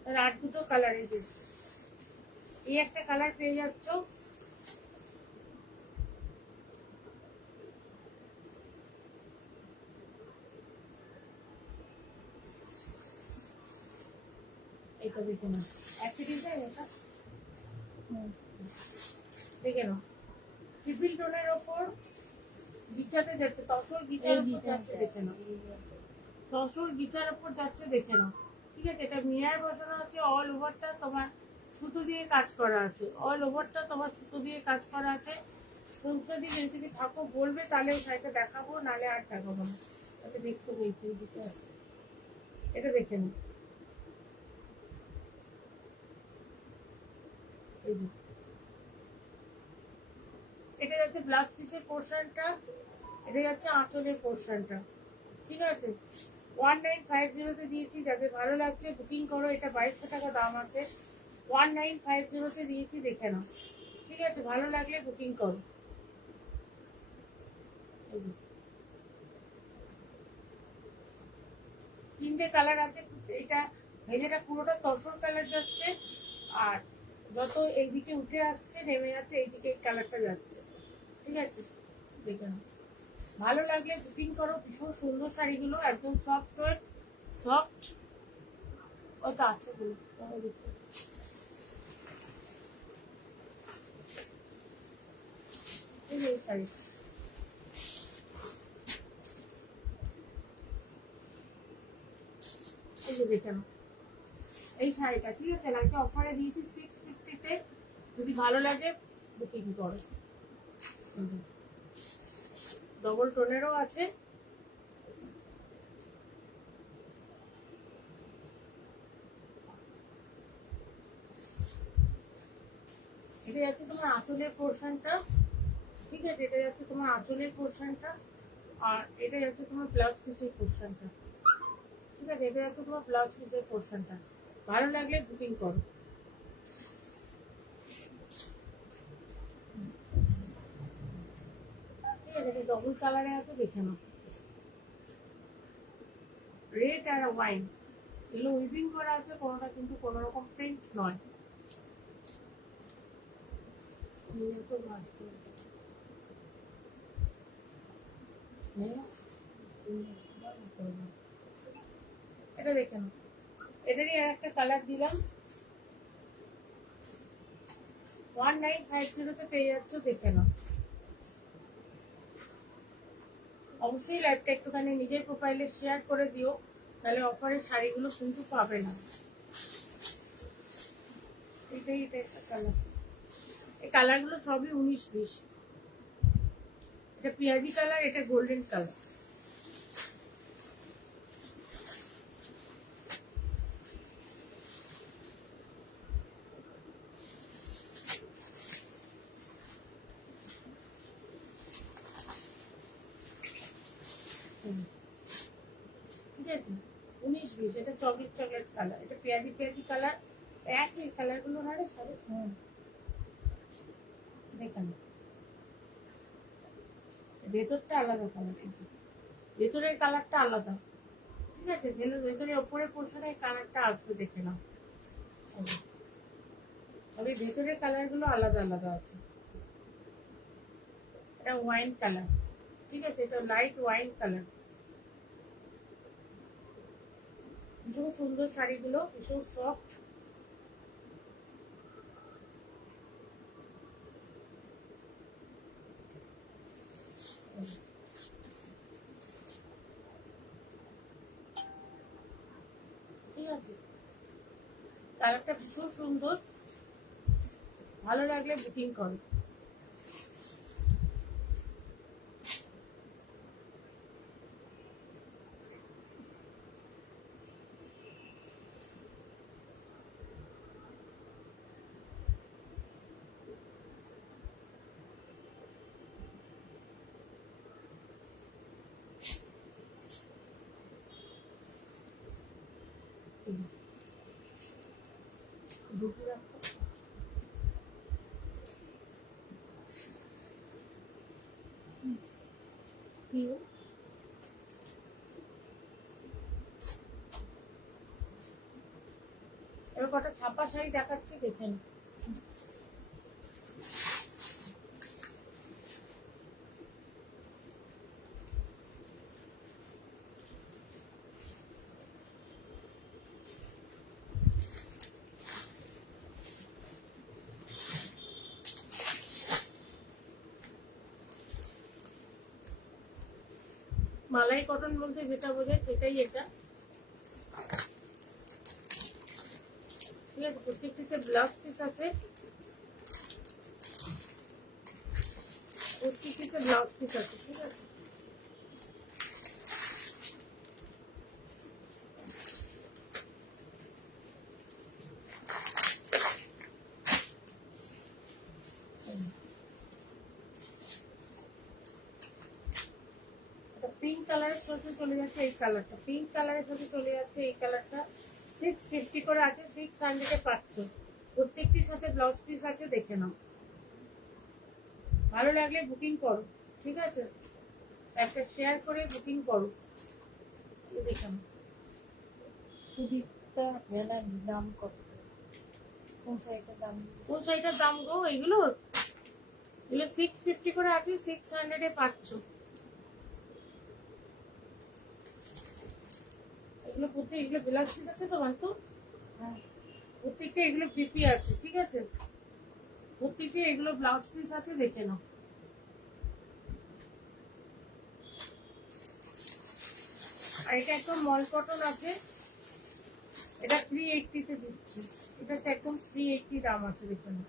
তার আর দুটো কালারে দিচ্ছি। এই একটা কালার পেয়ে যাচ্ছ, এটা দেখে নাও, একই ডিজাইন এটা, দেখে নাও। ট্রিপল টোনের ওপর গিচাতে যাচ্ছে, তসর গিচার উপর যাচ্ছে, দেখে নাও। তসর গিচার উপর যাচ্ছে, দেখে নাও। ঠিক আছে, এটা মিনার বসানো আছে, অল ওভারটা তোমার সুতো দিয়ে কাজ করা আছে, অল ওভারটা তোমার সুতো দিয়ে কাজ করা আছে। তোমরা যদি যদি থাকো বলবে, তাহলে ওই শাড়িটা দেখাবো, নাহলে আর দেখাবো না। তাতে দেখতে বলছি দিতে আছে, এটা দেখে নাও। এই যে এটা যাচ্ছে ব্লাউজ পিসের পোর্শনটা, এটা যাচ্ছে আঁচলের পোর্শনটা। ঠিক আছে, 1950 দিয়েছি। যাদের ভালো লাগছে বুকিং করো, এটা 2200 টাকা দাম আছে। 1950 দিয়েছি, দেখে নাও। ঠিক আছে, ভালো লাগলে বুকিং করো। তিনটে কালার আছে, এটা ভেজেটা পুরোটা তসর কালার যাচ্ছে, আর যত এইদিকে উঠে আসছে নেমে যাচ্ছে, এইদিকে এই কালারটা যাচ্ছে। ঠিক আছে, দেখে নাও। ভালো লাগলে বুকিং করো। ভীষণ সুন্দর শাড়িগুলো, একদম সফট ওয়েট, সফট। ওটা আছে এই শাড়ি, এই যে দেখে নাও এই শাড়িটা। ঠিক আছে, নাকি অফারে দিয়েছি 650-তে। যদি ভালো লাগে বুকিং করো। ডবল টোনেরও আছে। এটা যাচ্ছে তোমার আঁচলের পোর্শনটা। ঠিক আছে, এটা যাচ্ছে তোমার আঁচলের পোর্শনটা, আর এটা যাচ্ছে তোমার ব্লাউজ পিসের পোর্শনটা। ঠিক আছে, এটা যাচ্ছে তোমার ব্লাউজ পিসের পোর্শনটা। ভালো লাগলে বুকিং করো। ঠিক আছে, এটা ডবল কালারে আছে, দেখে নাও। রেড আর ওয়াইন, এগুলো উইভিং করা আছে, কোনোটা কিন্তু কোনো রকম প্রিন্ট নয়। এটা দেখে নাও, এটারই আর একটা কালার দিলাম। 1950-তে পেয়ে যাচ্ছ, দেখে নাও। অবশ্যই লাইভটা একটুখানি নিজের প্রোফাইলে শেয়ার করে দিও, তাহলে অফারের শাড়িগুলো কিন্তু পাবে না। এটাই এটা একটা কালার, এই কালারগুলো সবই 19-20। এটা পেঁয়াজি কালার, এটা গোল্ডেন কালার। ঠিক আছে, 19-20। এটা চকলেট চকলেট কালার, এটা পেঁয়াজি পেঁয়াজি কালার। একই কালারগুলো না রে সব। দেখেন, ভেতরটা আলাদা কালার, ভেতরের কালারটা আলাদা। ঠিক আছে, ভেতরের ওপরের পোর্শনে কালারটা আসবে, দেখে নাও। তবে ভেতরের কালারগুলো আলাদা আলাদা আছে। এটা ওয়াইন কালার। ঠিক আছে, এটা লাইট ওয়াইন কালার। ভীষণ সুন্দর শাড়িগুলো, ভীষণ সফট। ঠিক আছে, কালারটা ভীষণ সুন্দর। ভালো লাগলে বুকিং করো। এবার কটা ছাপা শাড়ি দেখাচ্ছি, দেখেন। মালাই কটন বলতে যেটা বোঝায় সেটাই এটা। ঠিক আছে, প্রত্যেকটিতে ব্লাউজ পিস আছে, প্রত্যেকটিতে ব্লাউজ পিস আছে। ঠিক আছে, পিঙ্ক কালারের সাথে চলে যাচ্ছে এই কালারটা, পিঙ্ক কালারের সাথে চলে যাচ্ছে এই কালারটা। 650 করে আছে, 600 পাচ্ছ। প্রত্যেকটির সাথে ব্লাউজ পিস আছে, দেখে নাও। ভালো লাগলে বুকিং করো। ঠিক আছে, একটা শেয়ার করে বুকিং করো। দেখে নাও। সুদীপ্তা মেলার দাম কত? কোন শাড়িটার দাম গো? এগুলো 650 করে আছে, 600 পাচ্ছ। এগুলো ব্লাউজ পিস আছে তোমার তো? হ্যাঁ, প্রত্যেকটা এগুলো পিপি আছে। ঠিক আছে, প্রত্যেকটা এগুলো ব্লাউজ পিস আছে, দেখে নাও। আর এটা একদম মল কটন আছে, এটা 380 তে দিচ্ছি। এটাতে একদম 380 দাম আছে, দেখে নাও।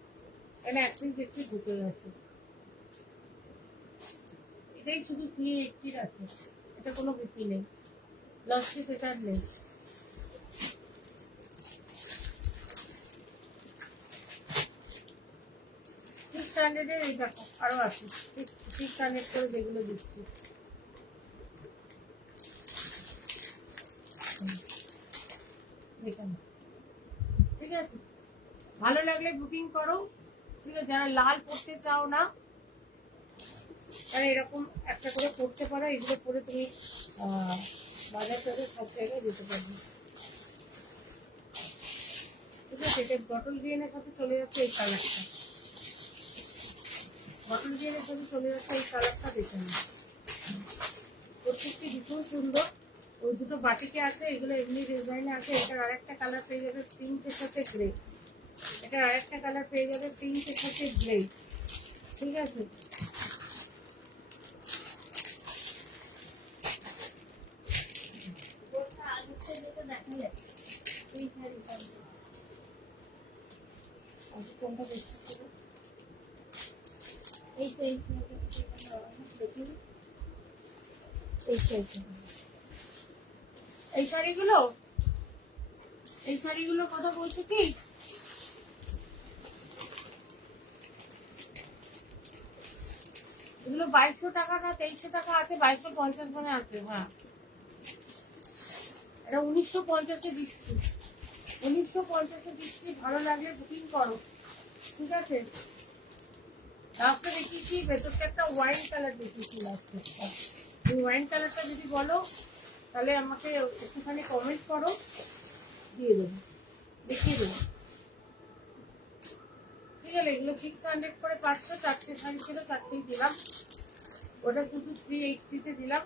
এখানে এক পিস দেখছি ঢুকে গেছে, এটাই শুধু 380 আছে। এটা কোনো বিপি নেই, ব্লাউজ পিস এটা নেই। স্ট্যান্ডার্ডের এই দেখো আরো আছে, 600 করে যেগুলো দিচ্ছি। দেখে নাও। ঠিক আছে, ভালো লাগলে বুকিং করো। ঠিক আছে, যারা লাল পরতে চাও না তারা এরকম একটা করে পরতে পারো, এগুলো পরে তুমি বাজার টাজার সব জায়গায় যেতে পারবে। ঠিক আছে, এটা বটল গ্রিনের সাথে চলে যাচ্ছে এই কালারটা, বটল গ্রিনের সাথে চলে যাচ্ছে এই কালারটা, দেখে নাও। প্রত্যেকটি ভীষণ সুন্দর। ওই দুটো বাটিকে আছে, এগুলো এমনি ডিজাইনে আছে। এটার আরেকটা কালার পেয়ে যাবে পিঙ্কের সাথে গ্রে, এটার আরেকটা কালার পেয়ে যাবে পিঙ্কের সাথে গ্রে। ঠিক আছে, দেখা যাচ্ছে এই শাড়িটা কোনটা দেখছি? এই তো দেখি এই শাড়িগুলো, এই শাড়িগুলোর কথা বলছো কি? এগুলো 2200 টাকা না 2300 টাকা আছে, 2250 মানে আছে। হ্যাঁ, এটা 1950-এ দিচ্ছি, 1950-এ দিচ্ছি। ভালো লাগলে বুকিং করো। ঠিক আছে, লাস্টে দেখিয়েছি ভেতরটা একটা ওয়াইন কালার দেখিয়েছি লাস্টে। এই ওয়াইন কালারটা যদি বলো তাহলে আমাকে একটুখানি কমেন্ট করো, দিয়ে দেবো, দেখিয়ে দেবো। ঠিক আছে, এগুলো 600 করে পাচ্ছ। 4টে শাড়ি ছিল, 4টেই দিলাম। ওটা শুধু 380-তে দিলাম,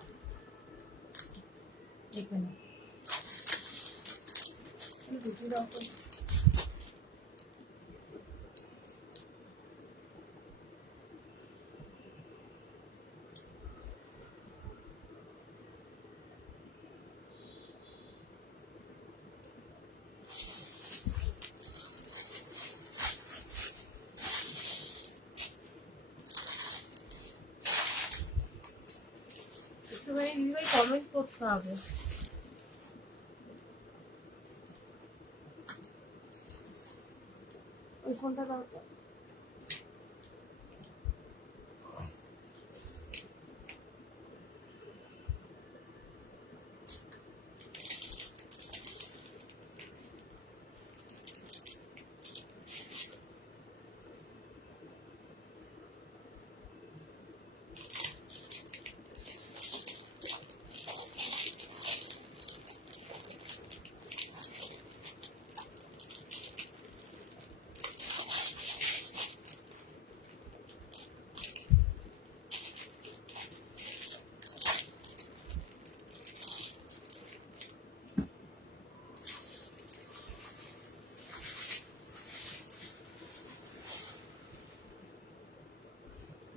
দেখে নাও। দুটি রকম একটুখানি দিদিভাই কমেন্ট করতে হবে। ওই ফোনটা দাও তো।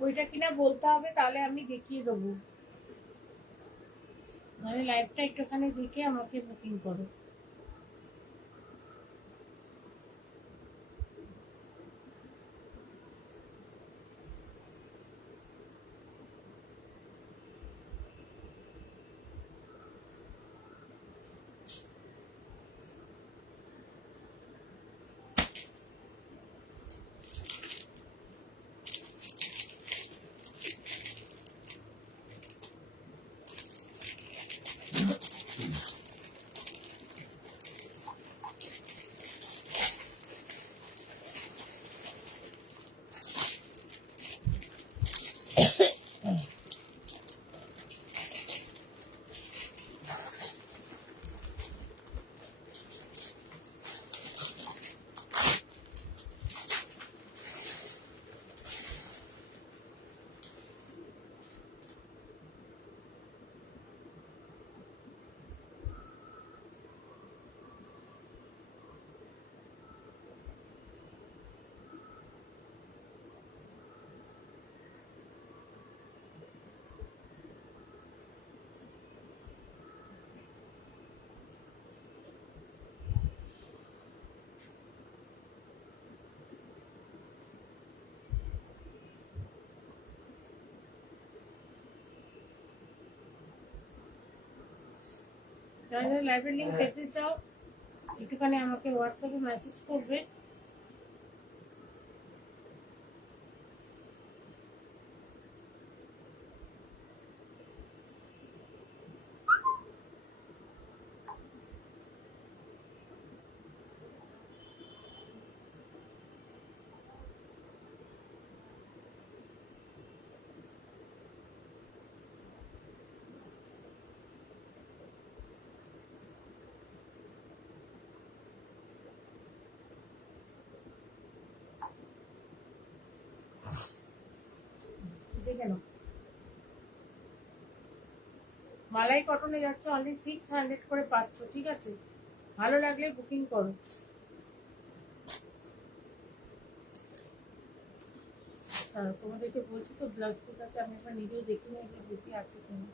ওইটা কিনা বলতে হবে, তাহলে আমি দেখিয়ে দেবো। মানে লাইভটা একটুখানি দেখে আমাকে বুকিং করো। যারা লাইভের লিঙ্ক পেতে চাও একটুখানি আমাকে হোয়াটসঅ্যাপে মেসেজ করবে। দেখে নাও, মালাই কটনে যাচ্ছে অনলি 600 করে পাচ্ছ, ঠিক আছে? ভালো লাগলে বুকিং করো। তোমাদেরকে বলছি তো ব্লাউজ পিস আছে, আমি একবার নিজেও দেখে নিই এগুলো বুকি আছে কিনা।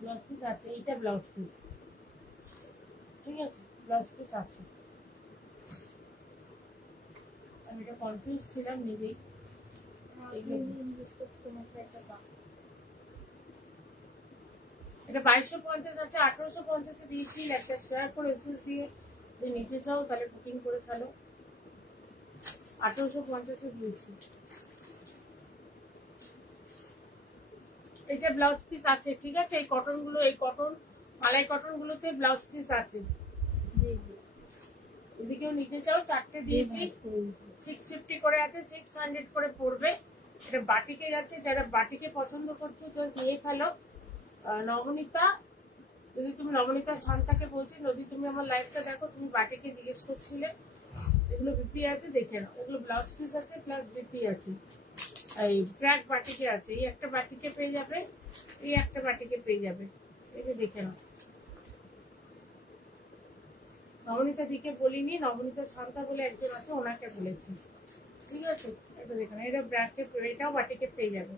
ব্লাউজ পিস আছে, এইটা ব্লাউজ পিস, ঠিক আছে? ব্লাউজ পিস আছে। আমি এটা কনফিউজ ছিলাম নিজেই। এটা 2250 আছে, 1850 দিয়েছি। একটা শেয়ার করে এসএস দিয়ে যদি নিতে চাও তাহলে বুকিং করে ফেলো। 1850 দিয়েছি। এটা ব্লাউজ পিস আছে, ঠিক আছে? এই কটন গুলো, এই কটন মালাই কটন গুলোতে ব্লাউজ পিস আছে। এদিকেও নিতে চাও, চারটে দিয়েছি। 650 করে আছে, 600 করে পড়বে। এটা বাটিকে যাচ্ছে, যারা বাটিকে পছন্দ করছো জাস্ট নিয়ে ফেলো। নবনীতা, যদি তুমি নবনীতা শান্তাকে বলছি, যদি তুমি আমার লাইফটা দেখো, তুমি বাটিকে জিজ্ঞেস করছিলে। এগুলো বিপি আছে, দেখে নাও। এগুলো ব্লাউজ পিস আছে প্লাস বিপি আছে। এই ট্র্যাক বাটিকে আছে, এই একটা বাটিকে পেয়ে যাবে, এই একটা বাটিকে পেয়ে যাবে। এই যে দেখে নাও। নবনীতা দিকে বলিনি, নবনীতা শান্তা বলে একজন আছে, ওনাকে বলেছি, ঠিক আছে? এটা দেখে নাও, এটা ব্র্যাকে, এটাও বাটিকে পেয়ে যাবে।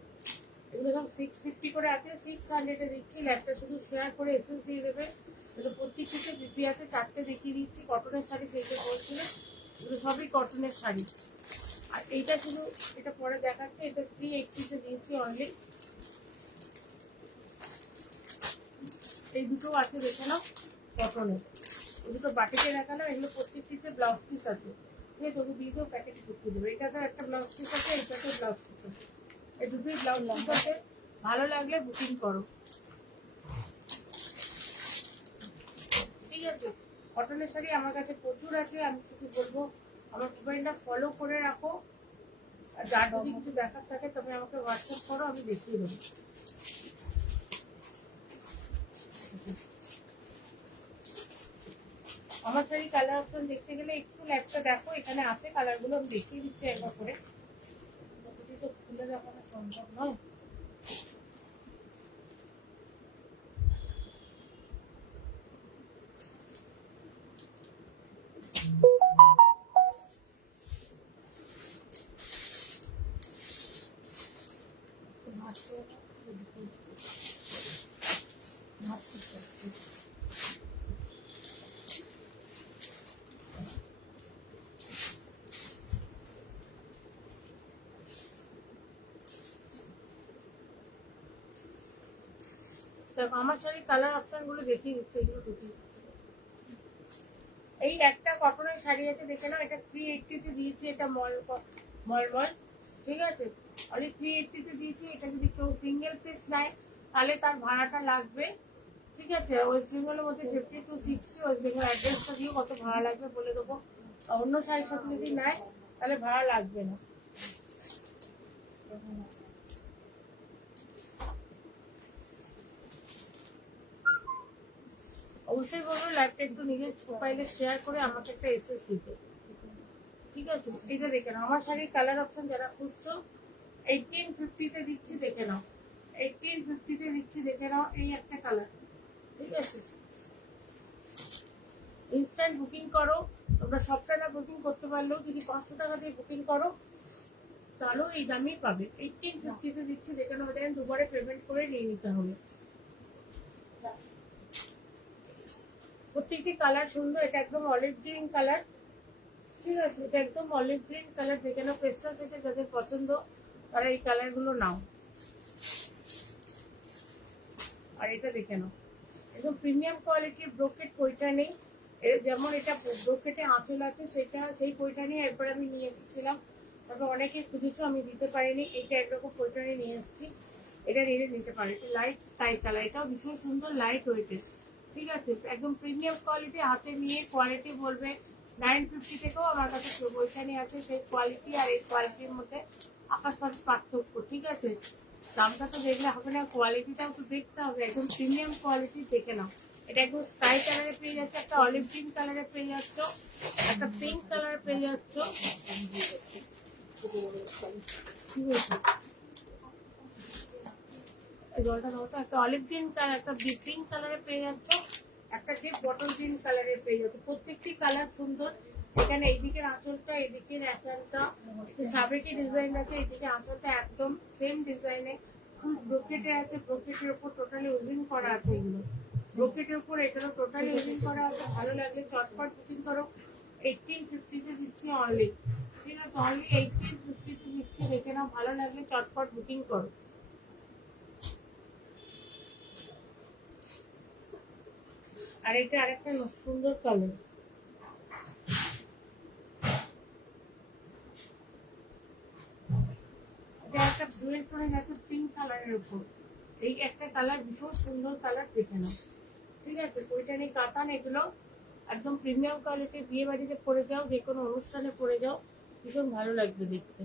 এগুলো সব 650 করে আছে, 600 দিচ্ছি। ল্যাপটা শুধু শেয়ার করে এসএস দিয়ে দেবে। এগুলো প্রত্যেকটিতে বিপি আছে, চারটে দেখিয়ে দিচ্ছি। কটনের শাড়ি সেইটা বলছিল, এগুলো সবই কটনের শাড়ি। আর এইটা শুধু, এটা পরে দেখাচ্ছে, এটা 380 দিয়েছি অনলি। এই দুটো আছে, দেখে নাও, কটনের। ওই দুটো বাটিকে দেখানো, এগুলো প্রত্যেকটিতে ব্লাউজ পিস আছে। ঠিক আছে, ওকে দিয়ে দেবো, প্যাকেটে ঢুকিয়ে দেবো। এটাতেও একটা ব্লাউজ পিস আছে, এইটাতেও ব্লাউজ পিস আছে। এই দুটোই ব্লাউজ পিস আছে। ভালো লাগলে বুকিং করো, ঠিক আছে? কটনের শাড়ি আমার কাছে প্রচুর আছে। আমি শুধু বলবো আমার মোবাইলটা ফলো করে রাখো। আর যার যদি কিছু দেখার থাকে তবে আমাকে হোয়াটসঅ্যাপ করো, আমি দেখিয়ে দেবো। আমার শাড়ি কালার অপশন দেখতে গেলে একটু ল্যাপটা দেখো, এখানে আছে কালারগুলো, আমি দেখিয়ে দিচ্ছি একবার করে। যতটি তো খুলে দেখানো সম্ভব নয়। দেখো আমার শাড়ির কালার অপশন গুলো দেখিয়ে দিচ্ছে, এগুলো দুটি। এই একটা কটনের শাড়ি আছে দেখে নাও, এটা 380 তে দিয়েছি, এটা মলমল, ঠিক আছে, অনলি 380 তে দিয়েছি। এটা যদি কেউ সিঙ্গেল পিস নেয় তাহলে তার ভাড়াটা লাগবে, ঠিক আছে। ওয়েস্ট বেঙ্গলের মধ্যে 50 to 60, ওয়েস্ট বেঙ্গল অ্যাড্রেসটা দিয়ে কত ভাড়া লাগবে বলে দেবো। অন্য শাড়ির সাথে যদি নেয় তাহলে ভাড়া লাগবে না। অবশ্যই বলবো লাইভটা একটু নিজের প্রোফাইলে শেয়ার করে আমাকে একটা এসএস দিতে, ঠিক আছে। এটা দেখে নাও আমার শাড়ির কালার অপশন যারা খুঁজছো 1850 তে দিচ্ছি, দেখে নাও 1850 তে দিচ্ছি, দেখে নাও। এই একটা কালার, ঠিক আছে। ইনস্ট্যান্ট বুকিং করো তোমরা, সবটা না বুকিং করতে পারলেও যদি 500 টাকা দিয়ে বুকিং করো তাহলেও এই দামেই পাবে। 1850 তে দিচ্ছি, দেখে নাও। দেখেন দুবারে পেমেন্ট করে নিয়ে নিতে হবে। প্রত্যেকটি কালার সুন্দর। এটা একদম অলিভ গ্রিন কালার, ঠিক আছে, এটা একদম অলিভ গ্রিন কালার, দেখে নাও। পেস্টাল সেটে যাদের পছন্দ তারা এই কালার গুলো নাও। আর এটা দেখে নাও, একদম প্রিমিয়াম কোয়ালিটির ব্রোকেট পৈঠানি। যেমন এটা ব্রোকেটে আঁচল আছে, সেটা সেই পৈঠানি একবার আমি নিয়ে এসেছিলাম, তবে অনেকে খুঁজেছো আমি দিতে পারিনি। এটা একরকম পৈঠানি নিয়ে এসেছি, এটা নিতে পারে। এটা লাইট স্কাই কালার, এটাও ভীষণ সুন্দর, লাইট ওয়েটের, ঠিক আছে, একদম প্রিমিয়াম কোয়ালিটি। হাতে নিয়ে কোয়ালিটি বলবে 950 থেকেও আমার কাছে পৈঠানি আছে, সেই কোয়ালিটি আর এই কোয়ালিটির মধ্যে আকাশ পার্থক্য, ঠিক আছে। দামটা তো দেখলে হবে না, কোয়ালিটিটাও তো দেখতে হবে, একদম প্রিমিয়াম কোয়ালিটি, দেখে নাও। এটা একদম স্কাই কালারে পেয়ে যাচ্ছে, একটা অলিভ গ্রিন কালারে পেয়ে যাচ্ছ, একটা পিঙ্ক কালারে পেয়ে যাচ্ছ, ঠিক আছে। জলটা দাও তো। একটা অলিভ গ্রিন কালার, একটা পিঙ্ক কালারে পেয়ে যাচ্ছ, একটা ডিপ বটল গ্রিন কালারে পেয়ে যাচ্ছ। প্রত্যেকটি কালার সুন্দর। এখানে এইদিকের আঁচলটা, এদিকের আঁচলটা সাবেকি ডিজাইন আছে, এইদিকে আঁচলটা একদম সেম ডিজাইনে ফুল ব্রোকেটে আছে। ব্রোকেটের উপর টোটালি উইভিং করা আছে, এগুলো ব্রোকেটের উপর, এগুলো টোটালি উইভিং করা আছে। ভালো লাগলে চটপট বুকিং করো। 1850 তে দিচ্ছি অনলি, ঠিক আছে, অনলি 1850 তে দিচ্ছি, দেখে নাও। ভালো লাগলে চটপট বুকিং করো। আর এটা আরেকটা সুন্দর কালার, এটা একটা ব্লুয়ের পরে গেছে পিঙ্ক কালারের উপর। এই একটা কালার ভীষণ সুন্দর কালার, দেখে নাও, ঠিক আছে। পৈঠানি কাতান, এগুলো একদম প্রিমিয়াম কোয়ালিটি। বিয়ে বাড়িতে পরে যাও, যে কোনো অনুষ্ঠানে পরে যাও, ভীষণ ভালো লাগবে দেখতে।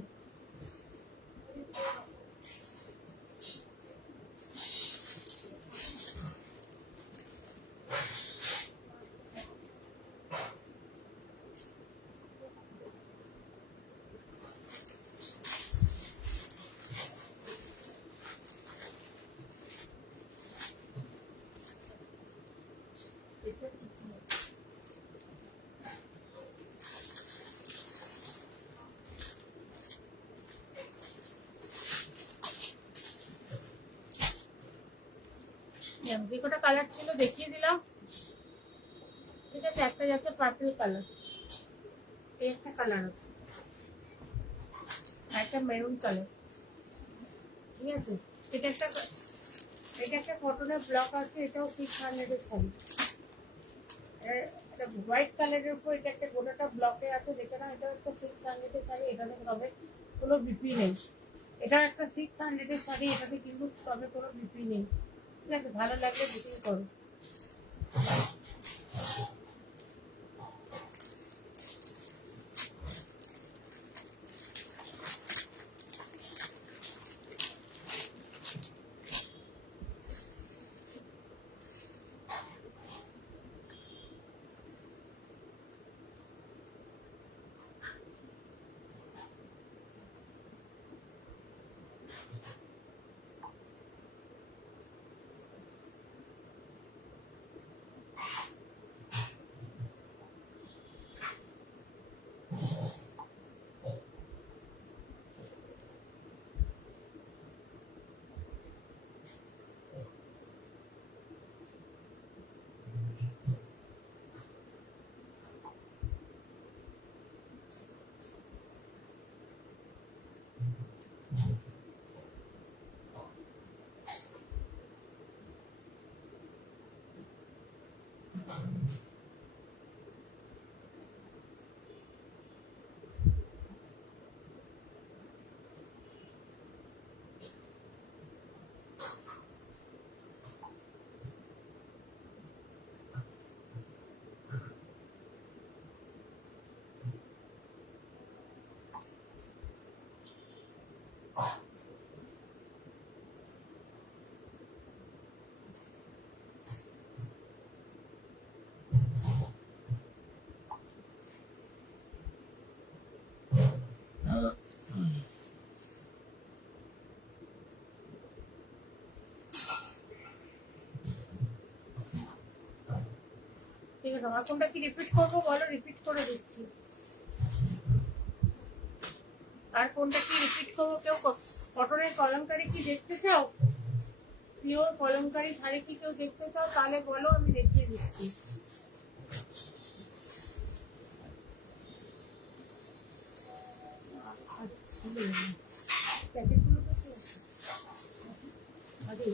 যে কটা কালার ছিল দেখিয়ে দিলাম, ঠিক আছে। একটা যাচ্ছে পার্পল কালার, এই একটা কালার আছে, একটা মেরুন কালার, ঠিক আছে। এটা একটা কটনের ব্লক আছে, এটাও 600 এর শাড়ি। এটা হোয়াইট কালারের উপর, এটা একটা গোটাটা ব্লকে আছে, দেখে না। এটা একটা 600 এর শাড়ি, এটাতে তবে কোনো বিপি নেই। এটা একটা 600 এর শাড়ি, এটাতে কিন্তু তবে কোনো বিপি নেই, ঠিক আছে। ভালো লাগলে বুকিং করো। নাও। আর কোনটা কি রিপিট করবো বলো, রিপিট করে দিচ্ছি। আর কোনটা কি রিপিট করবো? কেউ কটনের কলমকারি কি দেখতে চাও? পিওর কলমকারি শাড়ি কি কেউ দেখতে চাও? তাহলে বলো, আমি দেখিয়ে দিচ্ছি। প্যাকেটগুলো তো আরে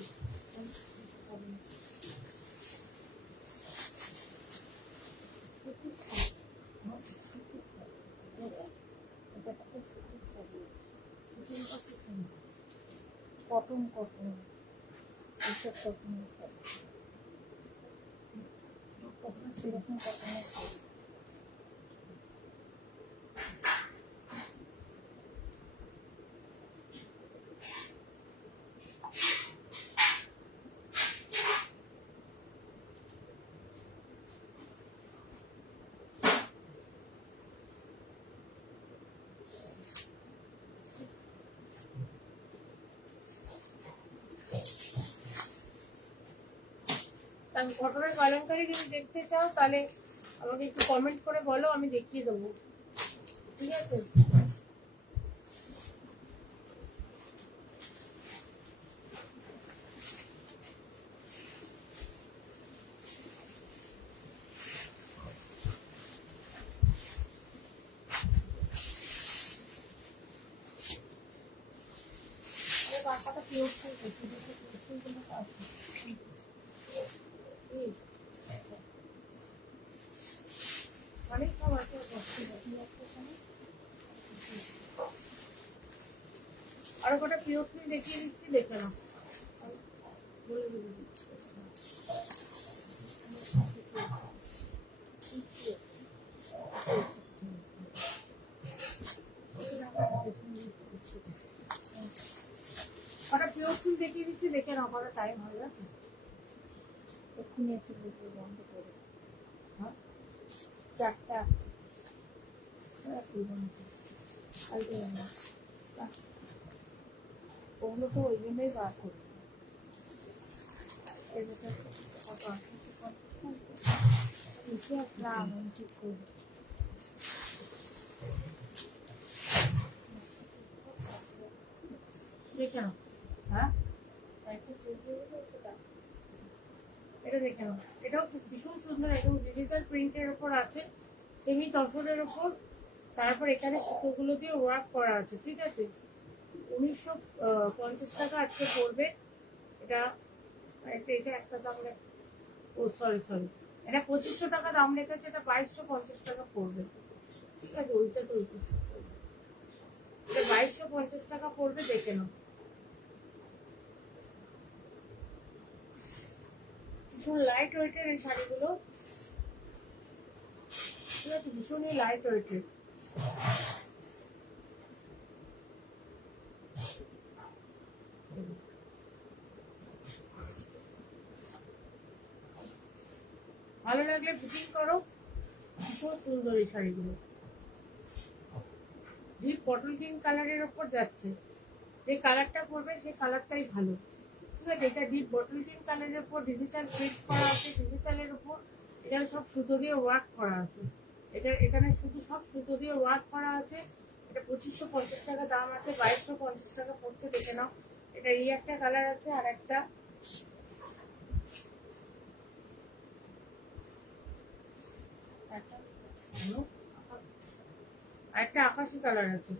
কটন কটন এসব কটন সেরকম কটনের শাড়ি। কটনের কলমকারি যদি দেখতে চাও তাহলে আমাকে একটু কমেন্ট করে বলো, আমি দেখিয়ে দেবো। ঠিক আছে? পাতাটা পিওর ফুল করছি, ফুলগুলো আছে অনেক সব আছে। আরো কটা পিওর ফুল দেখিয়ে দিচ্ছি, দেখে নাও। বলে বলে দিচ্ছি। কটা পিওর ফুল দেখিয়ে দিচ্ছি, দেখে নাও। কটা টাইম হয়ে গেছে? এক্ষুনি এসে দুটো বন্ধ করে হ্যাঁ, 4টা ওগুলো তো ওই জন্যই বার করি। না আমি ঠিক করি। দেখে নাও। হ্যাঁ, এটা এটা দেখে নাও। এটাও খুব ভীষণ সুন্দর, একদম ডিজিটাল প্রিন্টের ওপর আছে, সেমি তসরের ওপর। তারপর এখানে সুতোগুলো দিয়ে ওয়ার্ক করা আছে। ঠিক আছে? 1950 টাকা আজকে পড়বে এটা। এটা একটা দাম ও সরি সরি, এটা 2500 টাকা দাম রেখেছে, এটা 2250 টাকা পড়বে। ঠিক আছে? ওইটা তো 2100 পড়বে, এটা 2250 টাকা পড়বে। দেখে নাও। ভীষণ লাইট ওয়েটের এই শাড়িগুলো। ঠিক আছে? ভীষণই লাইট ওয়েটের। ভালো লাগলে বুকিং করো। ভীষণ সুন্দর এই শাড়িগুলো, ডিপ বটল গ্রিন কালারের ওপর যাচ্ছে। যে কালারটা পরবে সেই কালারটাই ভালো। ঠিক আছে? এটা ডিপ বটল গ্রিন কালারের উপর ডিজিটাল প্রিন্ট করা আছে, ডিজিটালের উপর এখানে সব সুতো দিয়ে ওয়ার্ক করা আছে। এটা এখানে শুধু সব সুতো দিয়ে ওয়ার্ক করা আছে। এটা 2550 টাকা দাম আছে, 2250 টাকা পড়ছে। দেখে নাও। এটা এই একটা কালার আছে, আর একটা একটা আকাশি কালার আছে।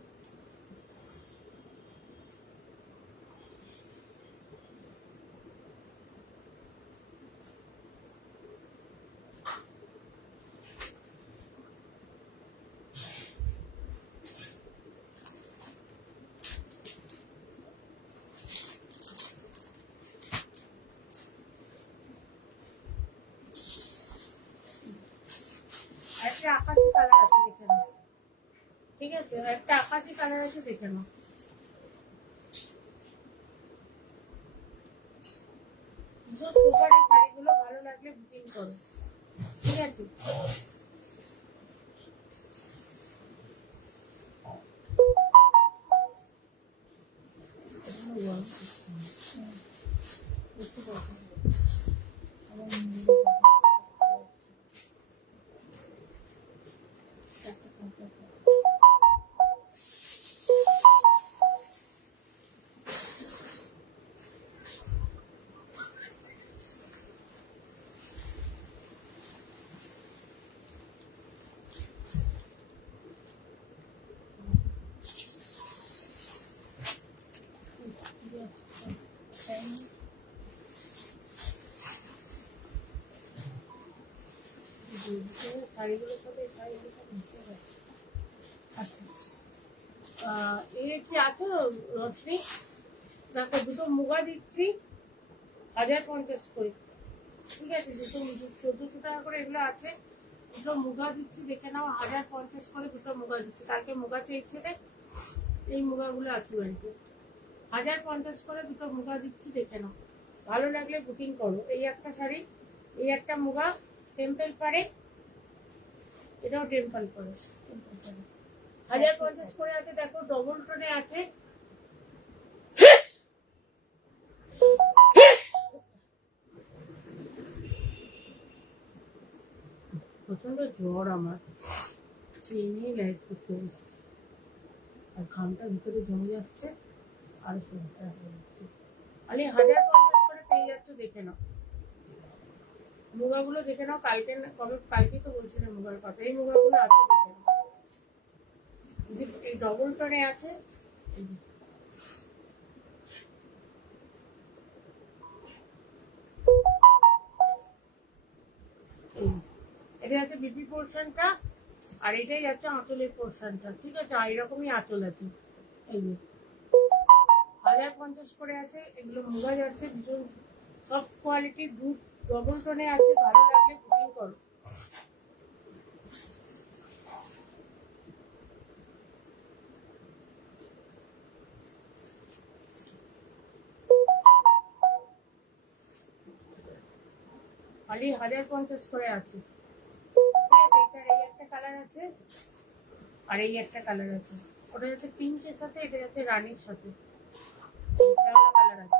একটা আকাশি কালার আছে, দেখে নাও। ঠিক আছে? একটা আকাশি কালার আছে, দেখে নাও। ভীষণ সুপার এই শাড়িগুলো, ভালো লাগলে বুকিং করো। ঠিক আছে? চাইনি। শাড়িগুলোর সাথে এই শাড়িগুলোর সাথে মিশে গেছে। আচ্ছা এর কি আছো রশ্মি? দেখো দুটো মুগা দিচ্ছি 1050 করে, ঠিক আছে? দুটো 1400 টাকা করে এগুলো আছে। দুটো মুগা দিচ্ছি, দেখে নাও 1050 করে দুটো মুগা দিচ্ছি। কালকে মুগা চেয়েছিলে, এই মুগাগুলো আছে বাড়িতে। 1050 করে দুটো মুগা দিচ্ছি, দেখে নাও। ভালো লাগলে বুকিং করো। এই একটা শাড়ি, এই একটা মুগা টেম্পল পাড়ে, এটাও টেম্পল পাড়ে। 1050 করে আছে। দেখো ডবল টোনে আছে। প্রচন্ড জ্বর আমার, নিয়ে লাইট করতে বসেছি, আর ঘামটা ভিতরে জমে যাচ্ছে, আর শরীর খারাপ হয়ে যাচ্ছে। আমি 1050 করে পেয়ে যাচ্ছ, দেখে নাও। মুগাগুলো দেখে নাও। কালকে কবে, কালকে তো বলছিলাম মুগার কথা। এই মুগাগুলো আছে, দেখে নাও। এই ডবল টোনে আছে। এটা আছে বিপি পোর্শনটা, আর এটাই যাচ্ছে আঁচলের পোর্শনটা, ঠিক আছে? আর এরকমই আঁচল আছে। এই 1050 করে আছে। এগুলো মুগা যাচ্ছে, ভীষণ সফট কোয়ালিটি, দুধ ডবল টোনে আছে। ভালো লাগলে বুকিং করো। খালি 1050 করে আছে, ঠিক আছে? এটার এই একটা কালার আছে, আর এই একটা কালার আছে। ওটা যাচ্ছে পিঙ্কের সাথে, এটা যাচ্ছে রানীর সাথে, কালার আছে।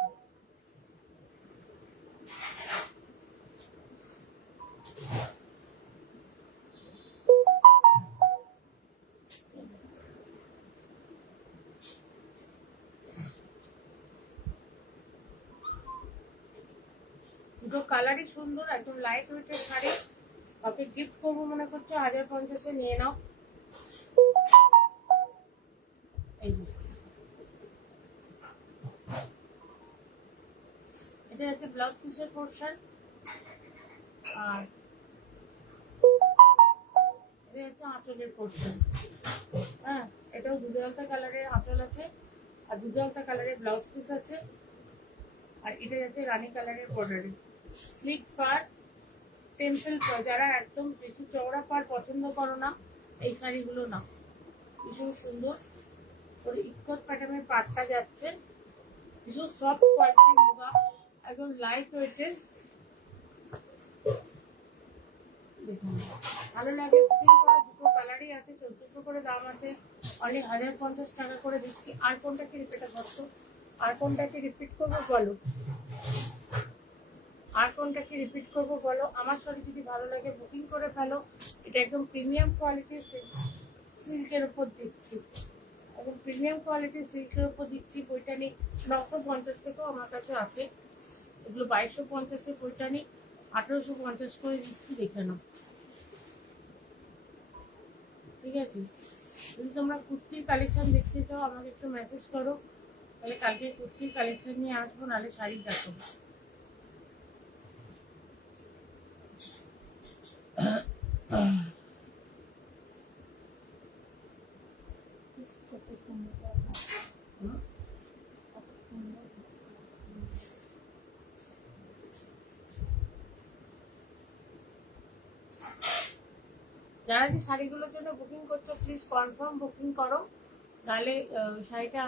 দুটো কালারই সুন্দর, একদম লাইট ওয়েটের শাড়ি। ওকে গিফট করবো মনে করছো, 1050 নিয়ে নাও। এই যে এটা হচ্ছে ব্লাউজ পিসের পোর্শন, আর এটা হচ্ছে আঁচলের পোর্শন। হ্যাঁ, এটাও দুধালতা কালারের আঁচল আছে, আর দুধালতা কালারের ব্লাউজ পিস আছে, আর এটা যাচ্ছে রানী কালারের বর্ডারে। স্লিক পার, টেম্পল পার। যারা একদম বেশি চওড়া পার পছন্দ করো না, এই শাড়িগুলো না, ভীষণ সুন্দর। তোর ইক্কত প্যাটার্নের পাটটা যাচ্ছে, ভীষণ সফট কোয়ালিটির মুগা, একদম লাইট ওয়েটের। দেখুন, ভালো লাগে বুকিং করো। দুটো কালারই আছে, 1400 করে দাম আছে, অনলি 1050 টাকা করে দিচ্ছি। আর কোনটা কি রিপিট করছো? আর কোনটা কি রিপিট করবো বলো? আর কোনটা কি রিপিট করবো বলো? আমার শাড়ি যদি ভালো লাগে বুকিং করে ফেলো। এটা একদম প্রিমিয়াম কোয়ালিটির সিল্কের উপর দিচ্ছি, একদম প্রিমিয়াম কোয়ালিটির সিল্কের উপর দিচ্ছি। পৈঠানি 950 থেকেও আমার কাছে আছে। এগুলো 2250-এর পৈঠানি 1850 করে দিচ্ছি, দেখে নাও, ঠিক আছে? যদি তোমরা কুর্তির কালেকশন দেখতে চাও আমাকে একটু মেসেজ করো, তাহলে কালকে কুর্তির কালেকশন নিয়ে আসবো, নাহলে শাড়ি দেখাবো। যারা যে শাড়িগুলোর জন্য বুকিং করছো প্লিজ কনফার্ম বুকিং করো, নাহলে শাড়িটা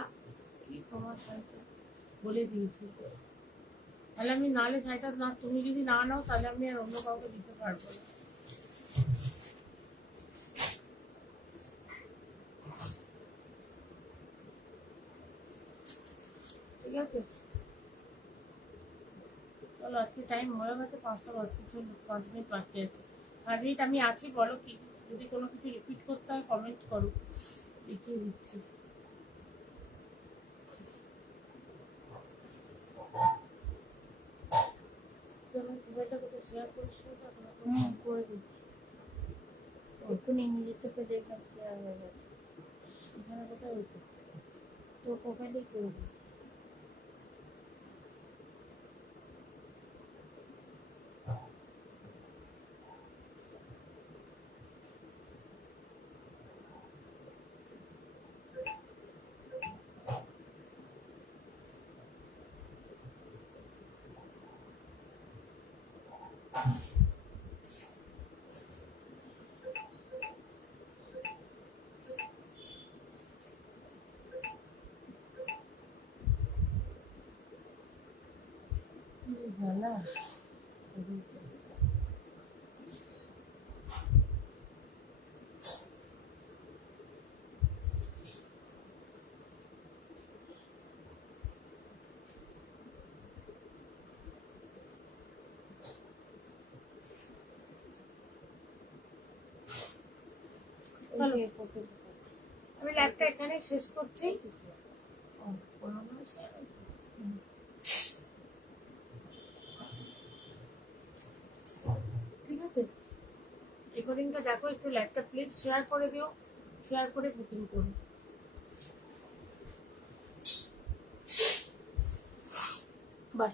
কি তোমার শাড়িটা বলে দিয়েছি, তাহলে আমি নাহলে শাড়িটা না, তুমি যদি না নাও তাহলে আমি আর অন্য কাউকে দিতে পারবো না। ঠিক আছে, চলো আজকে টাইম হয়ে গেছে 5টা বাজতে, চলো 5 মিনিট বাকি আছে। 5 মিনিট আমি আছি, বলো কি, যদি কোনো কিছু রিপিট করতে হয় কমেন্ট করো, দেখিয়ে দিচ্ছি। আমার মোবাইলটা কোথায় শেয়ার করিস করে দিচ্ছি। ওখানে ইংরেজিতে পেজে শেয়ার হয়ে গেছে। এখানে কোথায় হয়েছে? তো প্রোফাইলেই করে দিচ্ছি। জ্বালা। চলো, আমি লাইভটা এখানে শেষ করছি। ও, কোনো নয়, শেয়ার হয়েছে। ঠিক আছে, রেকর্ডিংটা দেখো, একটু লাইভটা প্লিজ শেয়ার করে দিও, শেয়ার করে বুকিং করো। বাই।